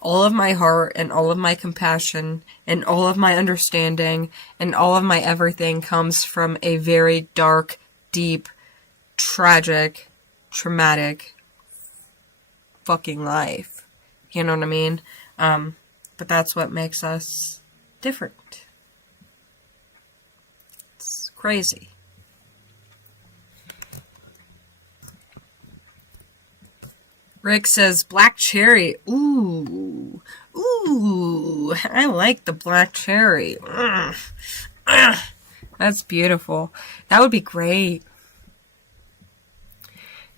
all of my heart and all of my compassion and all of my understanding and all of my everything comes from a very dark, deep, tragic, traumatic fucking life. You know what I mean? But that's what makes us different. Crazy. Rick says, black cherry. Ooh. Ooh. I like the black cherry. That's beautiful. That would be great.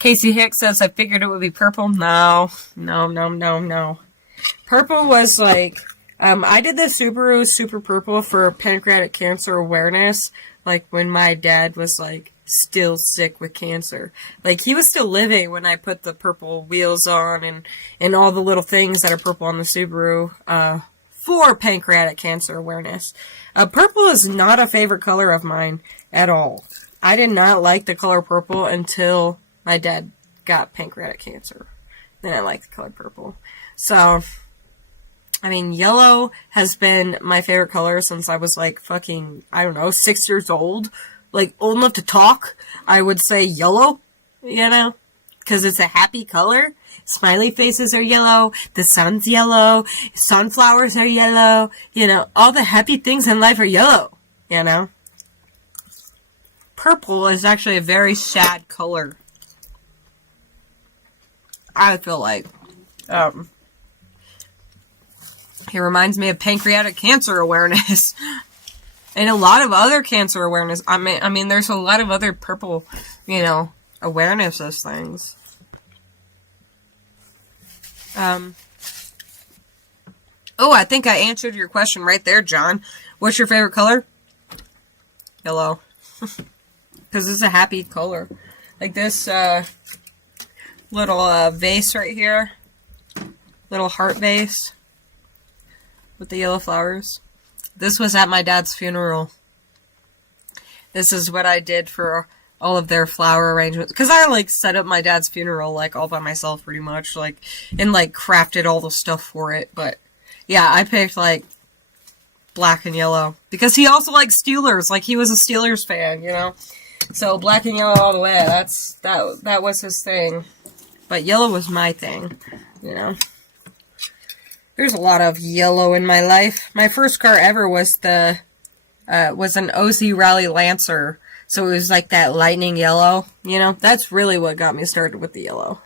Casey Hicks says, I figured it would be purple. No. Purple was like, I did the Subaru Super Purple for pancreatic cancer awareness. Like, when my dad was, like, still sick with cancer. Like, he was still living when I put the purple wheels on and all the little things that are purple on the Subaru, for pancreatic cancer awareness. Purple is not a favorite color of mine at all. I did not like the color purple until my dad got pancreatic cancer. Then I liked the color purple. So, I mean, yellow has been my favorite color since I was, like, fucking, I don't know, 6 years old. Like, old enough to talk, I would say yellow, you know? Because it's a happy color. Smiley faces are yellow. The sun's yellow. Sunflowers are yellow. You know, all the happy things in life are yellow, you know? Purple is actually a very sad color. I feel like, it reminds me of pancreatic cancer awareness. And a lot of other cancer awareness. I mean, there's a lot of other purple, you know, awarenesses things. Oh, I think I answered your question right there, John. What's your favorite color? Yellow. Because it's a happy color. Like this, little, vase right here. Little heart vase. With the yellow flowers. This was at my dad's funeral. This is what I did for all of their flower arrangements. Because I, like, set up my dad's funeral, like, all by myself pretty much. Like, and, like, crafted all the stuff for it. But, yeah, I picked, like, black and yellow. Because he also liked Steelers. Like, he was a Steelers fan, you know? So, black and yellow all the way. That was his thing. But yellow was my thing, you know? There's a lot of yellow in my life. My first car ever was an OZ Rally Lancer. So it was like that lightning yellow, you know? That's really what got me started with the yellow.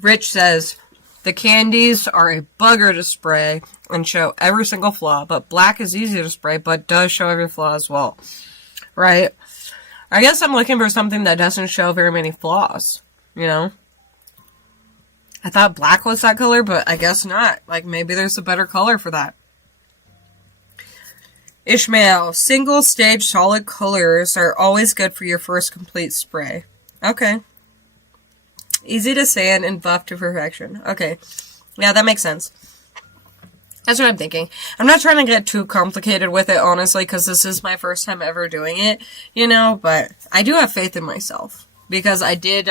Rich says, the candies are a bugger to spray and show every single flaw, but black is easy to spray, but does show every flaw as well. Right? I guess I'm looking for something that doesn't show very many flaws, you know? I thought black was that color, but I guess not. Like, maybe there's a better color for that. Ishmael, single stage solid colors are always good for your first complete spray. Okay. Easy to sand and buff to perfection. Okay. Yeah, that makes sense. That's what I'm thinking. I'm not trying to get too complicated with it, honestly, because this is my first time ever doing it, you know, but I do have faith in myself. Because I did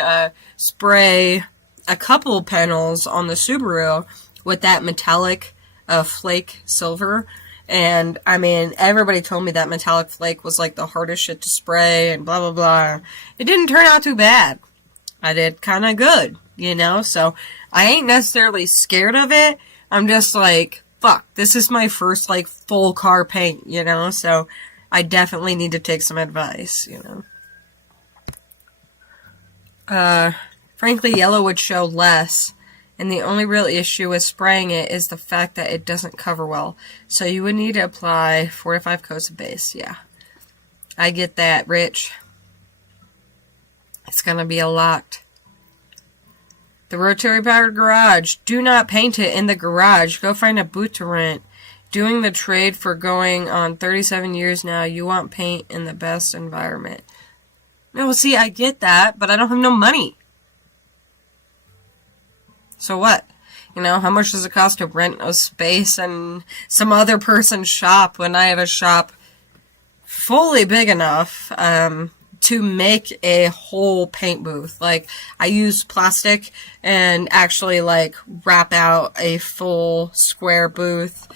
spray a couple panels on the Subaru with that metallic flake silver, And, I mean, everybody told me that metallic flake was, like, the hardest shit to spray and blah, blah, blah. It didn't turn out too bad. I did kind of good, you know? So, I ain't necessarily scared of it. I'm just like, fuck, this is my first, like, full car paint, you know? So, I definitely need to take some advice, you know? Frankly, yellow would show less. And the only real issue with spraying it is the fact that it doesn't cover well. So you would need to apply 4 to 5 coats of base. Yeah. I get that, Rich. It's going to be a lot. The rotary powered garage. Do not paint it in the garage. Go find a booth to rent. Doing the trade for going on 37 years now. You want paint in the best environment. No, see, I get that, but I don't have no money. So what? You know, how much does it cost to rent a space in some other person's shop when I have a shop fully big enough to make a whole paint booth? Like, I use plastic and actually, like, wrap out a full square booth.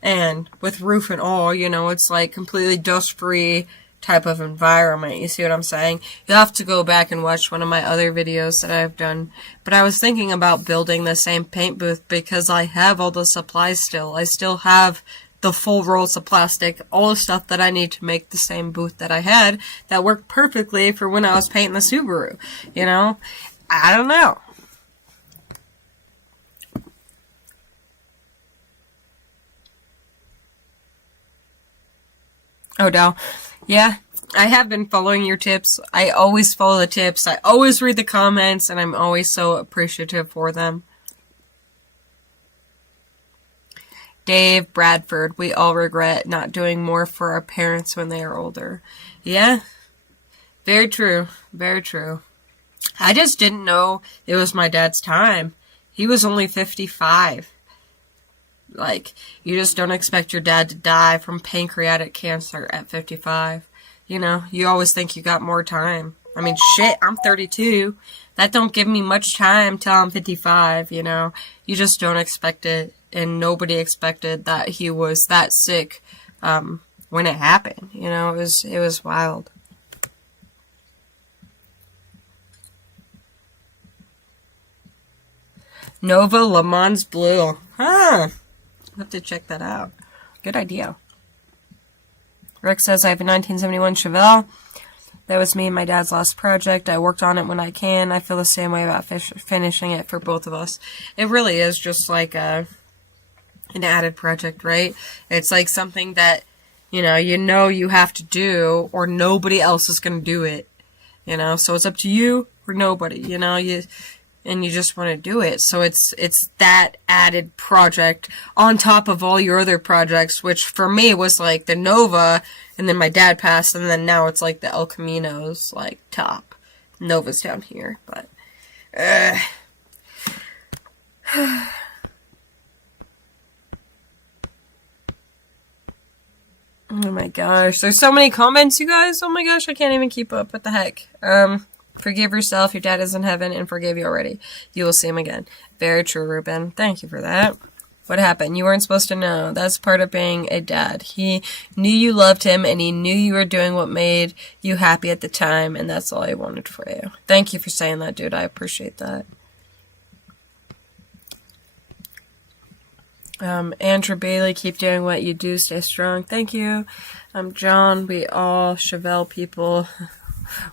And with roof and all, you know, it's like completely dust-free type of environment. You see what I'm saying? You'll have to go back and watch one of my other videos that I've done. But I was thinking about building the same paint booth because I have all the supplies still. I still have the full rolls of plastic, all the stuff that I need to make the same booth that I had that worked perfectly for when I was painting the Subaru. You know? I don't know. Oh, no. Yeah, I have been following your tips. I always follow the tips. I always read the comments, and I'm always so appreciative for them. Dave Bradford, we all regret not doing more for our parents when they are older. Yeah, very true. Very true. I just didn't know it was my dad's time. He was only 55. Like, you just don't expect your dad to die from pancreatic cancer at 55. You know, you always think you got more time. I mean, shit, I'm 32. That don't give me much time till I'm 55, you know. You just don't expect it, and nobody expected that he was that sick when it happened. You know, it was wild. Nova Le Mans Blue. Huh. I'll have to check that out. Good idea. Rick says, I have a 1971 Chevelle. That was me and my dad's last project. I worked on it when I can. I feel the same way about finishing it for both of us. It really is just like an added project, right? It's like something that, you know you have to do, or nobody else is going to do it. You know, so it's up to you or nobody, you know, and you just want to do it. So it's that added project on top of all your other projects, which for me was like the Nova, and then my dad passed, and then now it's like the El Camino's like top. Nova's down here, but oh my gosh, there's so many comments, you guys. Oh my gosh, I can't even keep up. What the heck? Forgive yourself. Your dad is in heaven and forgave you already. You will see him again. Very true, Ruben. Thank you for that. What happened? You weren't supposed to know. That's part of being a dad. He knew you loved him, and he knew you were doing what made you happy at the time, and that's all he wanted for you. Thank you for saying that, dude. I appreciate that. Andrew Bailey, keep doing what you do. Stay strong. Thank you. John. We all Chevelle people.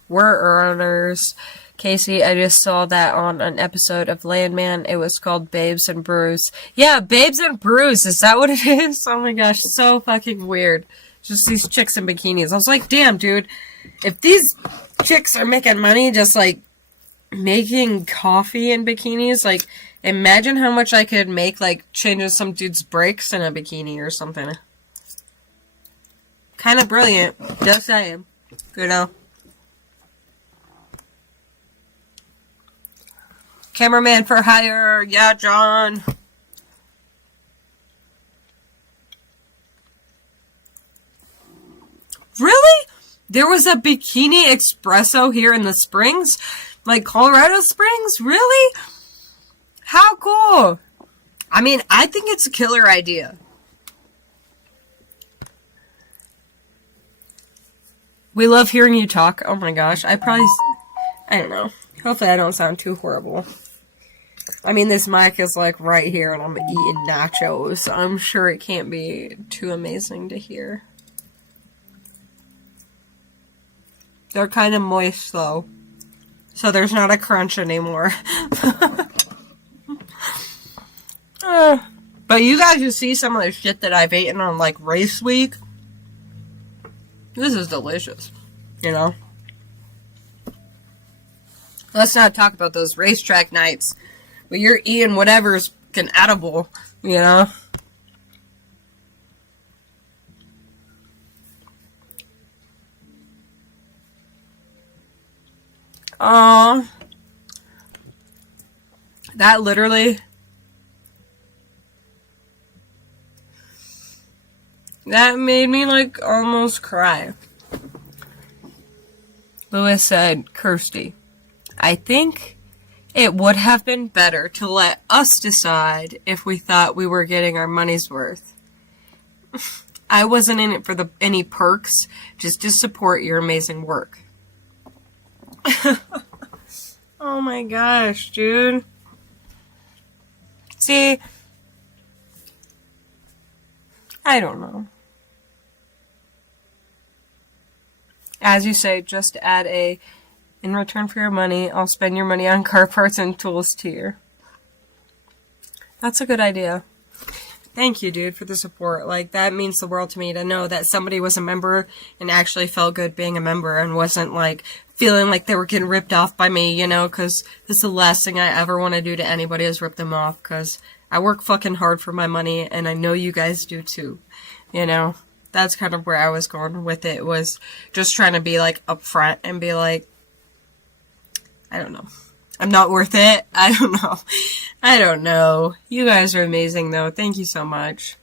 We're earners. Casey, I just saw that on an episode of Landman. It was called Babes and Brews. Yeah, Babes and Brews. Is that what it is? Oh my gosh, so fucking weird. Just these chicks in bikinis. I was like, damn, dude. If these chicks are making money just, like, making coffee in bikinis, like, imagine how much I could make, like, changing some dude's brakes in a bikini or something. Kind of brilliant. Just saying. You know? Cameraman for hire. Yeah, John. Really? There was a bikini espresso here in the Springs? Like Colorado Springs? Really? How cool. I mean, I think it's a killer idea. We love hearing you talk. Oh my gosh. I don't know. Hopefully I don't sound too horrible. I mean, this mic is like right here and I'm eating nachos, so I'm sure it can't be too amazing to hear. They're kind of moist though, so there's not a crunch anymore. But you guys should see some of the shit that I've eaten on like race week. This is delicious, you know? Let's not talk about those racetrack nights where you're eating whatever's fucking edible, you know? Oh, that literally... That made me, like, almost cry. Lewis said, Kirsty, I think it would have been better to let us decide if we thought we were getting our money's worth. I wasn't in it for any perks, just to support your amazing work. Oh my gosh, dude. See, I don't know. As you say, just add in return for your money, I'll spend your money on car parts and tools tier. That's a good idea. Thank you, dude, for the support. Like, that means the world to me to know that somebody was a member and actually felt good being a member and wasn't, like, feeling like they were getting ripped off by me, you know, because this is the last thing I ever want to do to anybody is rip them off, because I work fucking hard for my money, and I know you guys do too, you know? That's kind of where I was going with it, was just trying to be, like, upfront and be like, I don't know. I'm not worth it. I don't know. I don't know. You guys are amazing, though. Thank you so much.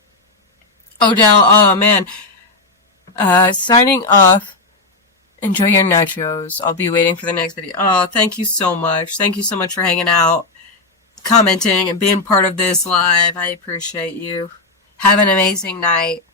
Odell, oh, man. Signing off. Enjoy your nachos. I'll be waiting for the next video. Oh, thank you so much. Thank you so much for hanging out, commenting, and being part of this live. I appreciate you. Have an amazing night.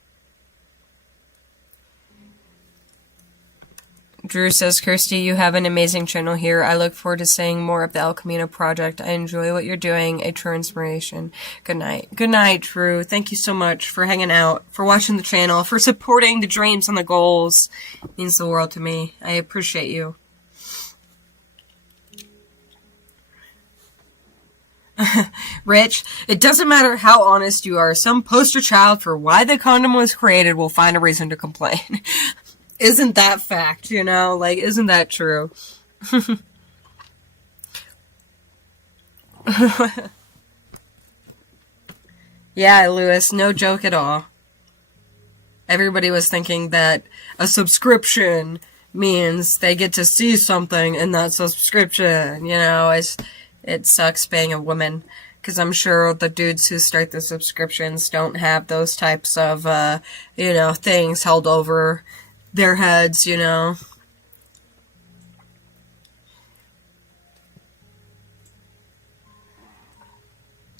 Drew says, Kirsty, you have an amazing channel here. I look forward to seeing more of the El Camino project. I enjoy what you're doing. A true inspiration. Good night. Good night, Drew. Thank you so much for hanging out, for watching the channel, for supporting the dreams and the goals. It means the world to me. I appreciate you. Rich, it doesn't matter how honest you are. Some poster child for why the condom was created will find a reason to complain. Isn't that fact, you know? Like, isn't that true? Yeah, Lewis, no joke at all. Everybody was thinking that a subscription means they get to see something in that subscription, you know? It sucks being a woman, because I'm sure the dudes who start the subscriptions don't have those types of, things held over their heads, you know.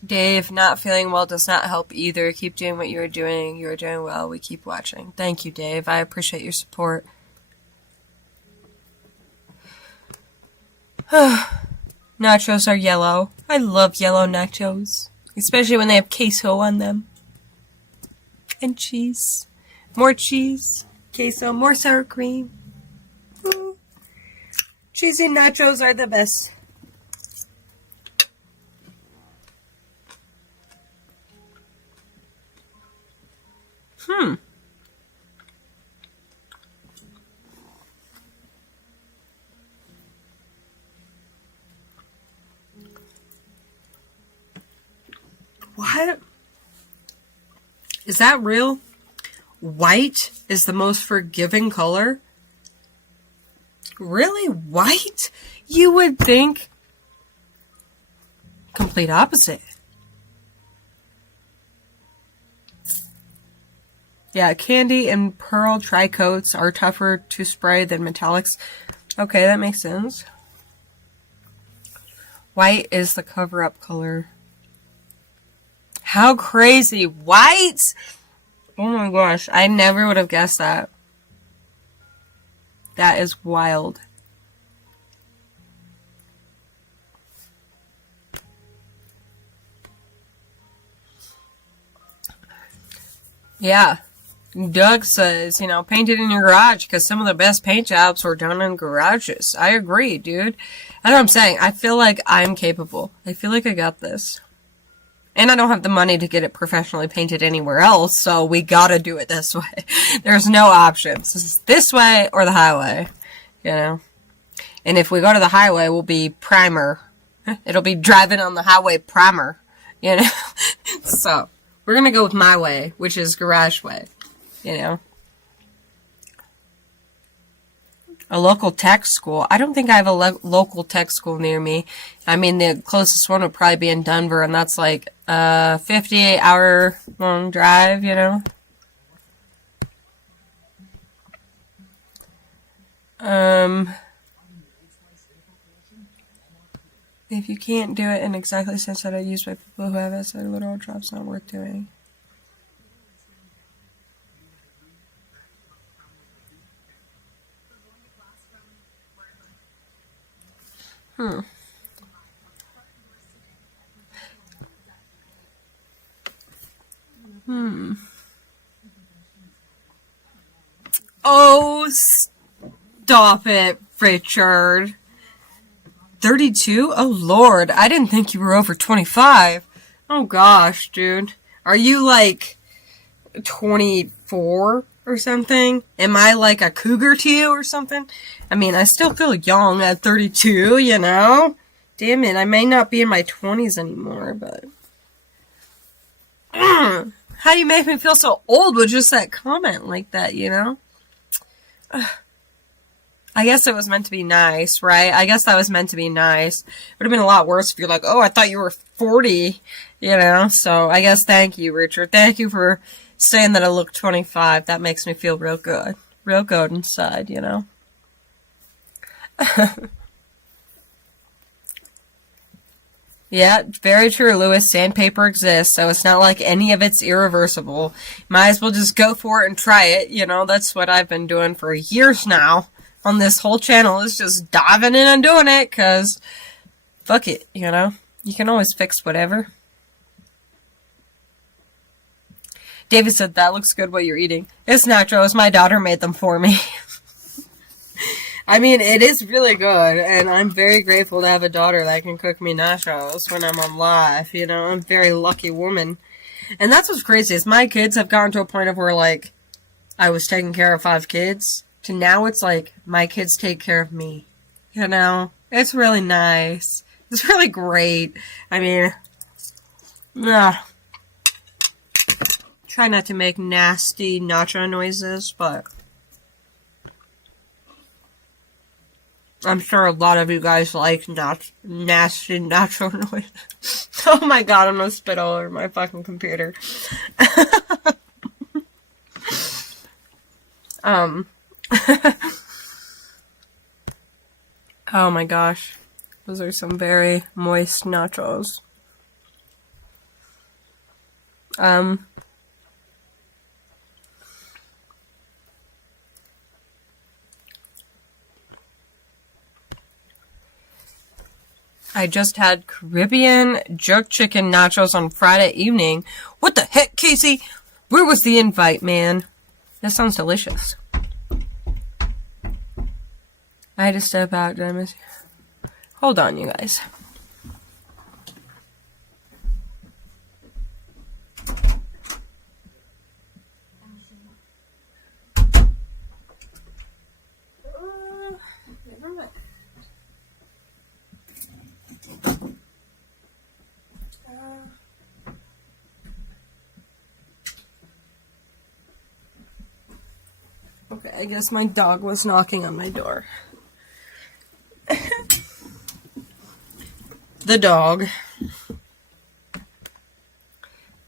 Dave, not feeling well does not help either. Keep doing what you're doing. You're doing well. We keep watching. Thank you, Dave. I appreciate your support. Nachos are yellow. I love yellow nachos, especially when they have queso on them. And cheese. More cheese. Queso, more sour cream. Ooh. Cheesy nachos are the best. What? Is that real? White is the most forgiving color? Really? White? You would think complete opposite. Yeah, candy and pearl tri-coats are tougher to spray than metallics. Okay, that makes sense. White is the cover-up color. How crazy. White? Oh my gosh, I never would have guessed that. That is wild. Yeah. Doug says, paint it in your garage because some of the best paint jobs were done in garages. I agree, dude. That's what I'm saying. I feel like I'm capable. I feel like I got this. And I don't have the money to get it professionally painted anywhere else, so we gotta do it this way. There's no options. It's this way or the highway, And if we go to the highway, we'll be primer. It'll be driving on the highway primer, So, we're gonna go with my way, which is garage way, A local tech school. I don't think I have a local tech school near me. I mean, the closest one would probably be in Denver, and that's like a 58-hour long drive, If you can't do it in exactly the sense that I use by people who have it, so literal job's not worth doing. Oh, stop it, Richard. 32? Oh, Lord. I didn't think you were over 25. Oh, gosh, dude. Are you, 24 or something? Am I, a cougar to you or something? I mean, I still feel young at 32, Damn it, I may not be in my 20s anymore, but... How do you make me feel so old with just that comment like that, I guess it was meant to be nice, right? I guess that was meant to be nice. It would have been a lot worse if you're like, oh, I thought you were 40, So, I guess thank you, Richard. Thank you for saying that I look 25. That makes me feel real good. Real good inside, Yeah, very true, Lewis. Sandpaper exists, so it's not like any of it's irreversible. Might as well just go for it and try it. That's what I've been doing for years now on this whole channel, is just diving in and doing it, because fuck it, You can always fix whatever. David said, that looks good what you're eating. It's nachos. My daughter made them for me. I mean, it is really good, and I'm very grateful to have a daughter that can cook me nachos when I'm on live, I'm a very lucky woman. And that's what's crazy, is my kids have gotten to a point of where, I was taking care of 5 kids, to now it's my kids take care of me. It's really nice. It's really great. I mean, try not to make nasty nacho noises, but... I'm sure a lot of you guys like nasty nacho noise. Oh my god, I'm gonna spit all over my fucking computer. Oh my gosh. Those are some very moist nachos. I just had Caribbean jerk chicken nachos on Friday evening. What the heck, Casey? Where was the invite, man? That sounds delicious. I had to step out. Did I miss you? Hold on, you guys. Okay, I guess my dog was knocking on my door. The dog.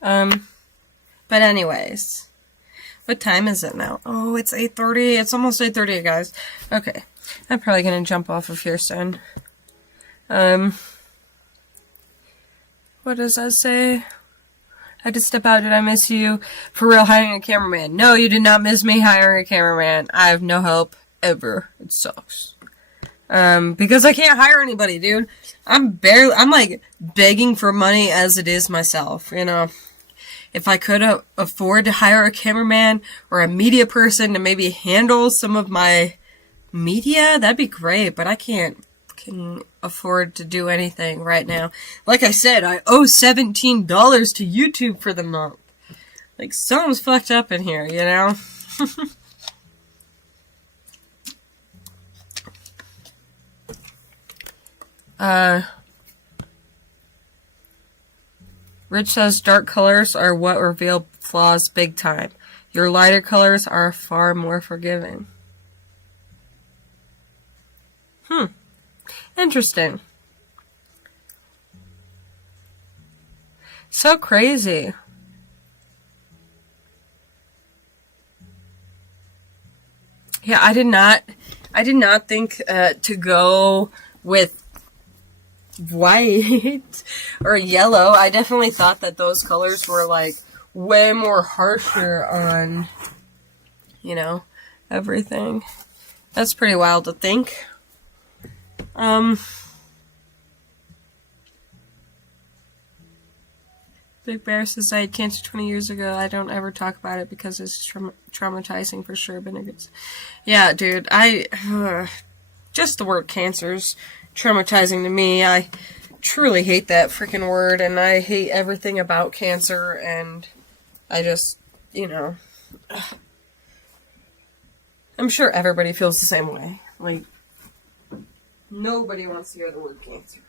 But anyways. What time is it now? Oh, it's 8:30. It's almost 8:30, guys. Okay. I'm probably gonna jump off of here soon. What does that say? I had to step out. Did I miss you? For real, hiring a cameraman. No, you did not miss me hiring a cameraman. I have no hope ever. It sucks. Because I can't hire anybody, dude. I'm like begging for money as it is myself, you know. If I could afford to hire a cameraman or a media person to maybe handle some of my media, that'd be great, but I can afford to do anything right now. Like I said, I owe $17 to YouTube for the month. Like, something's fucked up in here, you know? Rich says dark colors are what reveal flaws big time. Your lighter colors are far more forgiving. Interesting. So crazy. Yeah, I did not think to go with white or yellow. I definitely thought that those colors were like way more harsher on, you know, everything. That's pretty wild to think. Big Bear says I had cancer 20 years ago. I don't ever talk about it because it's traumatizing for sure. But yeah, dude, just the word cancer's traumatizing to me. I truly hate that freaking word, and I hate everything about cancer, and I just, you know, I'm sure everybody feels the same way. Like, nobody wants to hear the word cancer.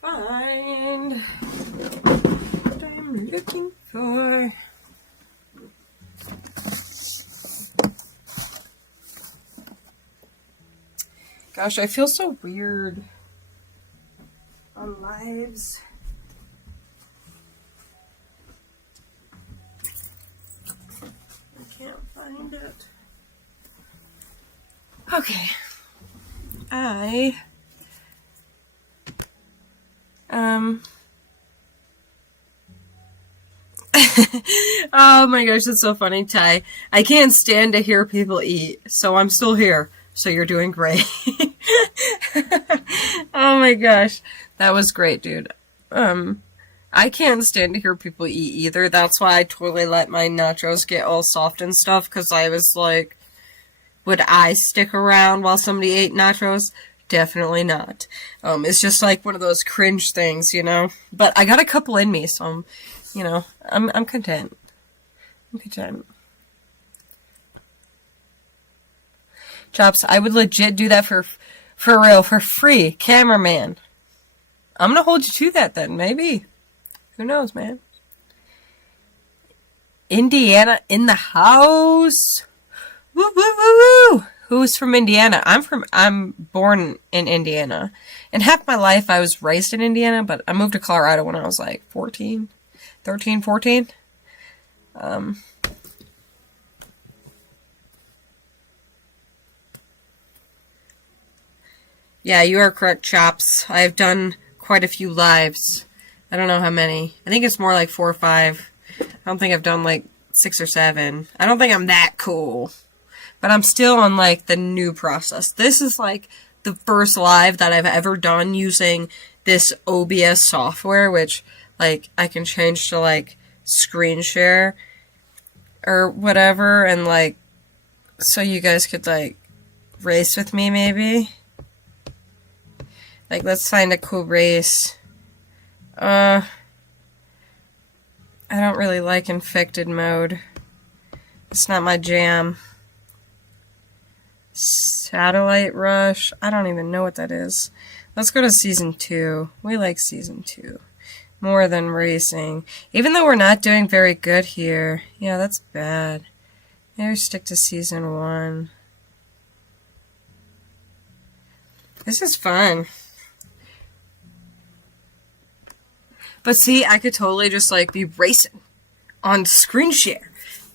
Find what I'm looking for. Gosh, I feel so weird on lives. I can't find it. Okay. Oh my gosh, that's so funny, Ty. I can't stand to hear people eat, so I'm still here. So you're doing great. Oh my gosh. That was great, dude. I can't stand to hear people eat either. That's why I totally let my nachos get all soft and stuff, because I was like, would I stick around while somebody ate nachos? Definitely not. It's just like one of those cringe things, you know? But I got a couple in me, so I'm content. I'm content. Chops, I would legit do that for real, for free. Cameraman. I'm gonna hold you to that then, maybe. Who knows, man? Indiana in the house. Woo, woo, woo, woo. Who's from Indiana? I'm born in Indiana. And half my life I was raised in Indiana, but I moved to Colorado when I was like 13, 14. Yeah, you are correct, Chops. I've done quite a few lives. I don't know how many. I think it's more like 4 or 5. I don't think I've done like 6 or 7. I don't think I'm that cool. But I'm still on like the new process. This is like the first live that I've ever done using this OBS software, which like I can change to like screen share or whatever, and like so you guys could like race with me maybe. Like, let's find a cool race. I don't really like infected mode. It's not my jam. Satellite Rush. I don't even know what that is. Let's go to Season 2. We like Season 2. More than racing. Even though we're not doing very good here. Yeah, that's bad. Maybe stick to Season 1. This is fun. But see, I could totally just, like, be racing on screen share.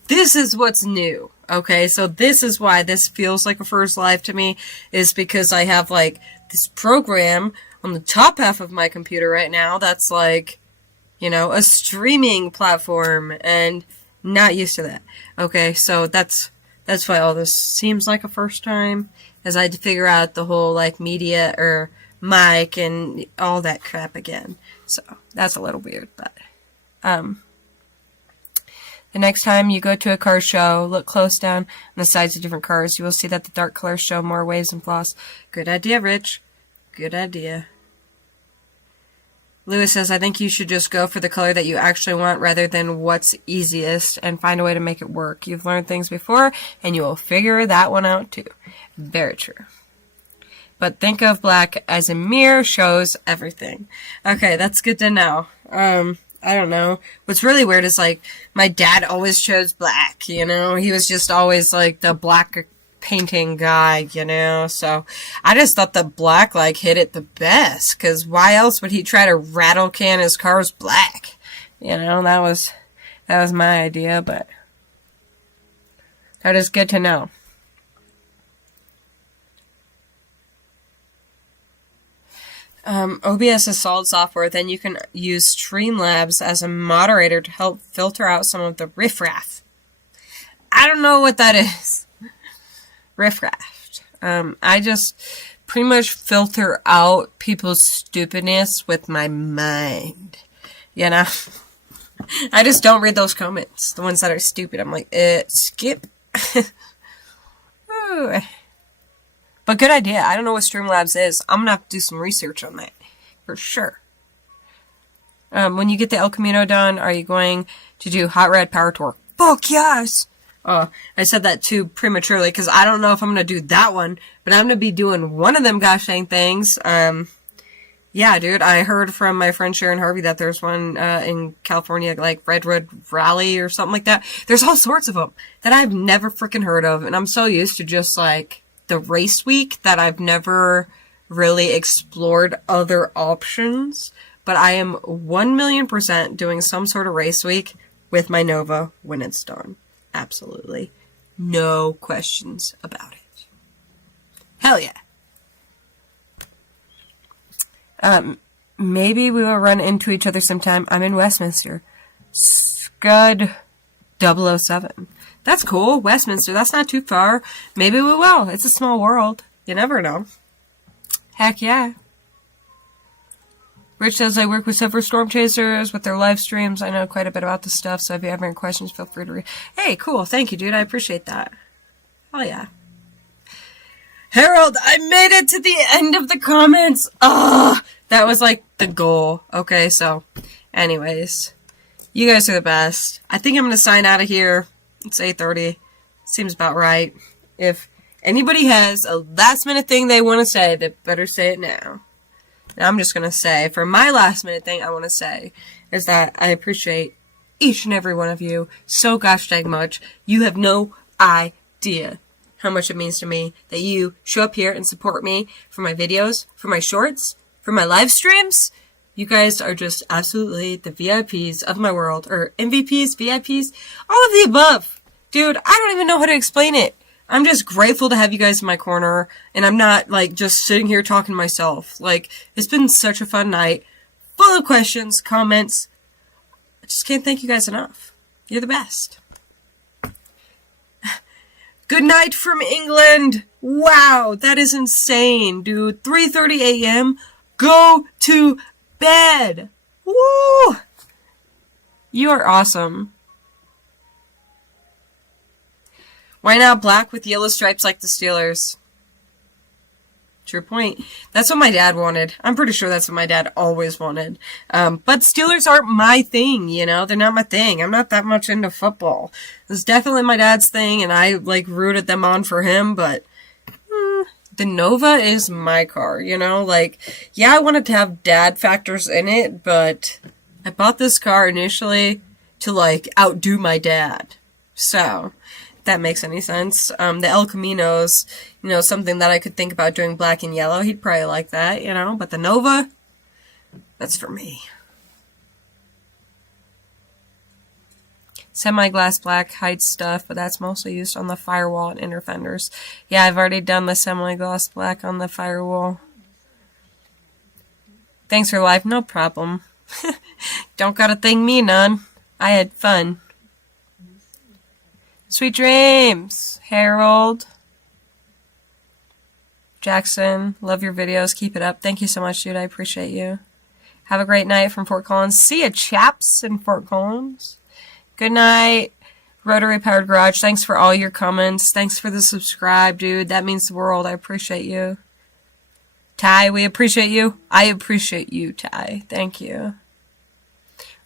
This is what's new, okay? So this is why this feels like a first live to me, is because I have, like, this program on the top half of my computer right now that's like, you know, a streaming platform, and not used to that. Okay, so that's why all this seems like a first time, as I had to figure out the whole, like, media or mic and all that crap again. So that's a little weird, but the next time you go to a car show, look close down on the sides of different cars. You will see that the dark colors show more waves and flaws. Good idea, Rich. Good idea. Lewis says, I think you should just go for the color that you actually want rather than what's easiest and find a way to make it work. You've learned things before, and you will figure that one out too. Very true. But think of black as a mirror, shows everything. Okay, that's good to know. I don't know. What's really weird is, like, my dad always chose black, you know? He was just always, like, the black painting guy, you know? So, I just thought the black, like, hit it the best. Because why else would he try to rattle can his cars black? You know, that was my idea, but that is good to know. OBS is solid software. Then you can use Streamlabs as a moderator to help filter out some of the riffraff. I don't know what that is. Riffraff. I just pretty much filter out people's stupidness with my mind. You know? I just don't read those comments. The ones that are stupid. I'm like, skip. Ooh. But good idea. I don't know what Streamlabs is. I'm going to have to do some research on that. For sure. When you get the El Camino done, are you going to do Hot Rod Power Tour? Fuck yes! I said that too prematurely because I don't know if I'm going to do that one. But I'm going to be doing one of them gosh dang things. Yeah, dude. I heard from my friend Sharon Harvey that there's one in California, like Redwood Rally or something like that. There's all sorts of them that I've never freaking heard of. And I'm so used to just like the race week that I've never really explored other options, but I am 1,000,000% doing some sort of race week with my Nova when it's done. Absolutely. No questions about it. Hell yeah. Maybe we will run into each other sometime. I'm in Westminster. Scud 007. That's cool. Westminster. That's not too far. Maybe we will. It's a small world. You never know. Heck yeah. Rich says, I work with several storm chasers with their live streams. I know quite a bit about this stuff, so if you have any questions, feel free to read. Hey, cool. Thank you, dude. I appreciate that. Oh, yeah. Harold, I made it to the end of the comments. That was like the goal. Okay, so anyways, you guys are the best. I think I'm going to sign out of here. It's 8:30. Seems about right. If anybody has a last minute thing they want to say, they better say it now. And I'm just going to say, for my last minute thing I want to say is that I appreciate each and every one of you so gosh dang much. You have no idea how much it means to me that you show up here and support me for my videos, for my shorts, for my live streams. You guys are just absolutely the VIPs of my world, or MVPs, VIPs, all of the above. Dude, I don't even know how to explain it. I'm just grateful to have you guys in my corner, and I'm not, like, just sitting here talking to myself. Like, it's been such a fun night, full of questions, comments. I just can't thank you guys enough. You're the best. Good night from England. Wow, that is insane, dude. 3:30 a.m. Go to bed. Woo! You are awesome. Why not black with yellow stripes like the Steelers? True point. That's what my dad wanted. I'm pretty sure that's what my dad always wanted. But Steelers aren't my thing, you know? They're not my thing. I'm not that much into football. It's definitely my dad's thing, and I, like, rooted them on for him, but the Nova is my car, you know? Like, yeah, I wanted to have dad factors in it, but I bought this car initially to, like, outdo my dad. So, if that makes any sense. The El Camino's, you know, something that I could think about doing black and yellow. He'd probably like that, you know? But the Nova, that's for me. Semi-glass black hides stuff, but that's mostly used on the firewall and inner fenders. Yeah, I've already done the semi-gloss black on the firewall. Thanks for life. No problem. Don't gotta thank me none. I had fun. Sweet dreams, Harold. Jackson, love your videos. Keep it up. Thank you so much, dude. I appreciate you. Have a great night from Fort Collins. See ya, chaps, in Fort Collins. Good night, Rotary Powered Garage. Thanks for all your comments. Thanks for the subscribe, dude. That means the world. I appreciate you. Ty, we appreciate you. I appreciate you, Ty. Thank you.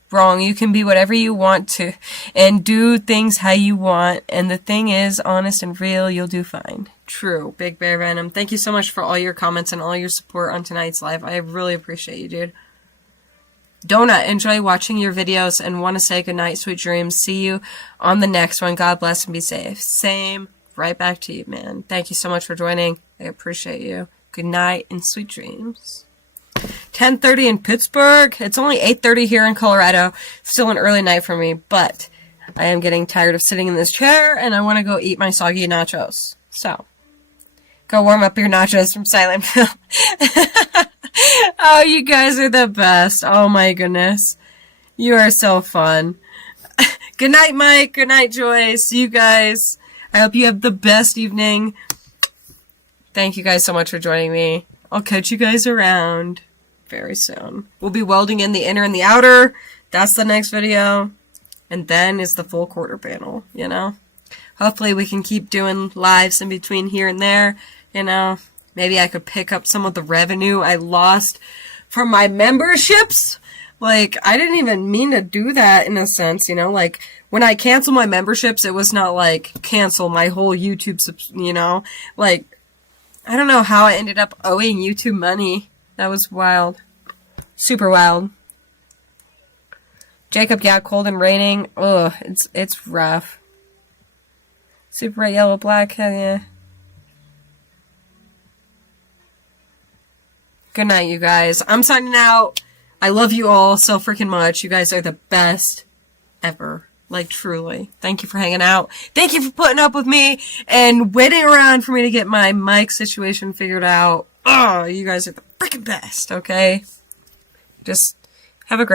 Wrong. You can be whatever you want to and do things how you want. And the thing is, honest and real, you'll do fine. True. Big Bear Venom. Thank you so much for all your comments and all your support on tonight's live. I really appreciate you, dude. Donut, enjoy watching your videos and want to say goodnight, sweet dreams. See you on the next one. God bless and be safe. Same. Right back to you, man. Thank you so much for joining. I appreciate you. Good night and sweet dreams. 10:30 in Pittsburgh. It's only 8:30 here in Colorado. Still an early night for me, but I am getting tired of sitting in this chair and I want to go eat my soggy nachos. So, go warm up your nachos from Silent Hill. Oh, you guys are the best. Oh my goodness. You are so fun. Good night, Mike. Good night, Joyce. You guys. I hope you have the best evening. Thank you guys so much for joining me. I'll catch you guys around very soon. We'll be welding in the inner and the outer. That's the next video. And then is the full quarter panel, you know? Hopefully we can keep doing lives in between here and there, you know? Maybe I could pick up some of the revenue I lost from my memberships. Like, I didn't even mean to do that in a sense, you know? Like, when I canceled my memberships, it was not like, cancel my whole YouTube, you know? Like, I don't know how I ended up owing YouTube money. That was wild. Super wild. Jacob, yeah, cold and raining. Ugh, it's rough. Super bright yellow, black, hell yeah. Good night, you guys. I'm signing out. I love you all so freaking much. You guys are the best ever. Like, truly. Thank you for hanging out. Thank you for putting up with me and waiting around for me to get my mic situation figured out. Oh, you guys are the freaking best, okay? Just have a great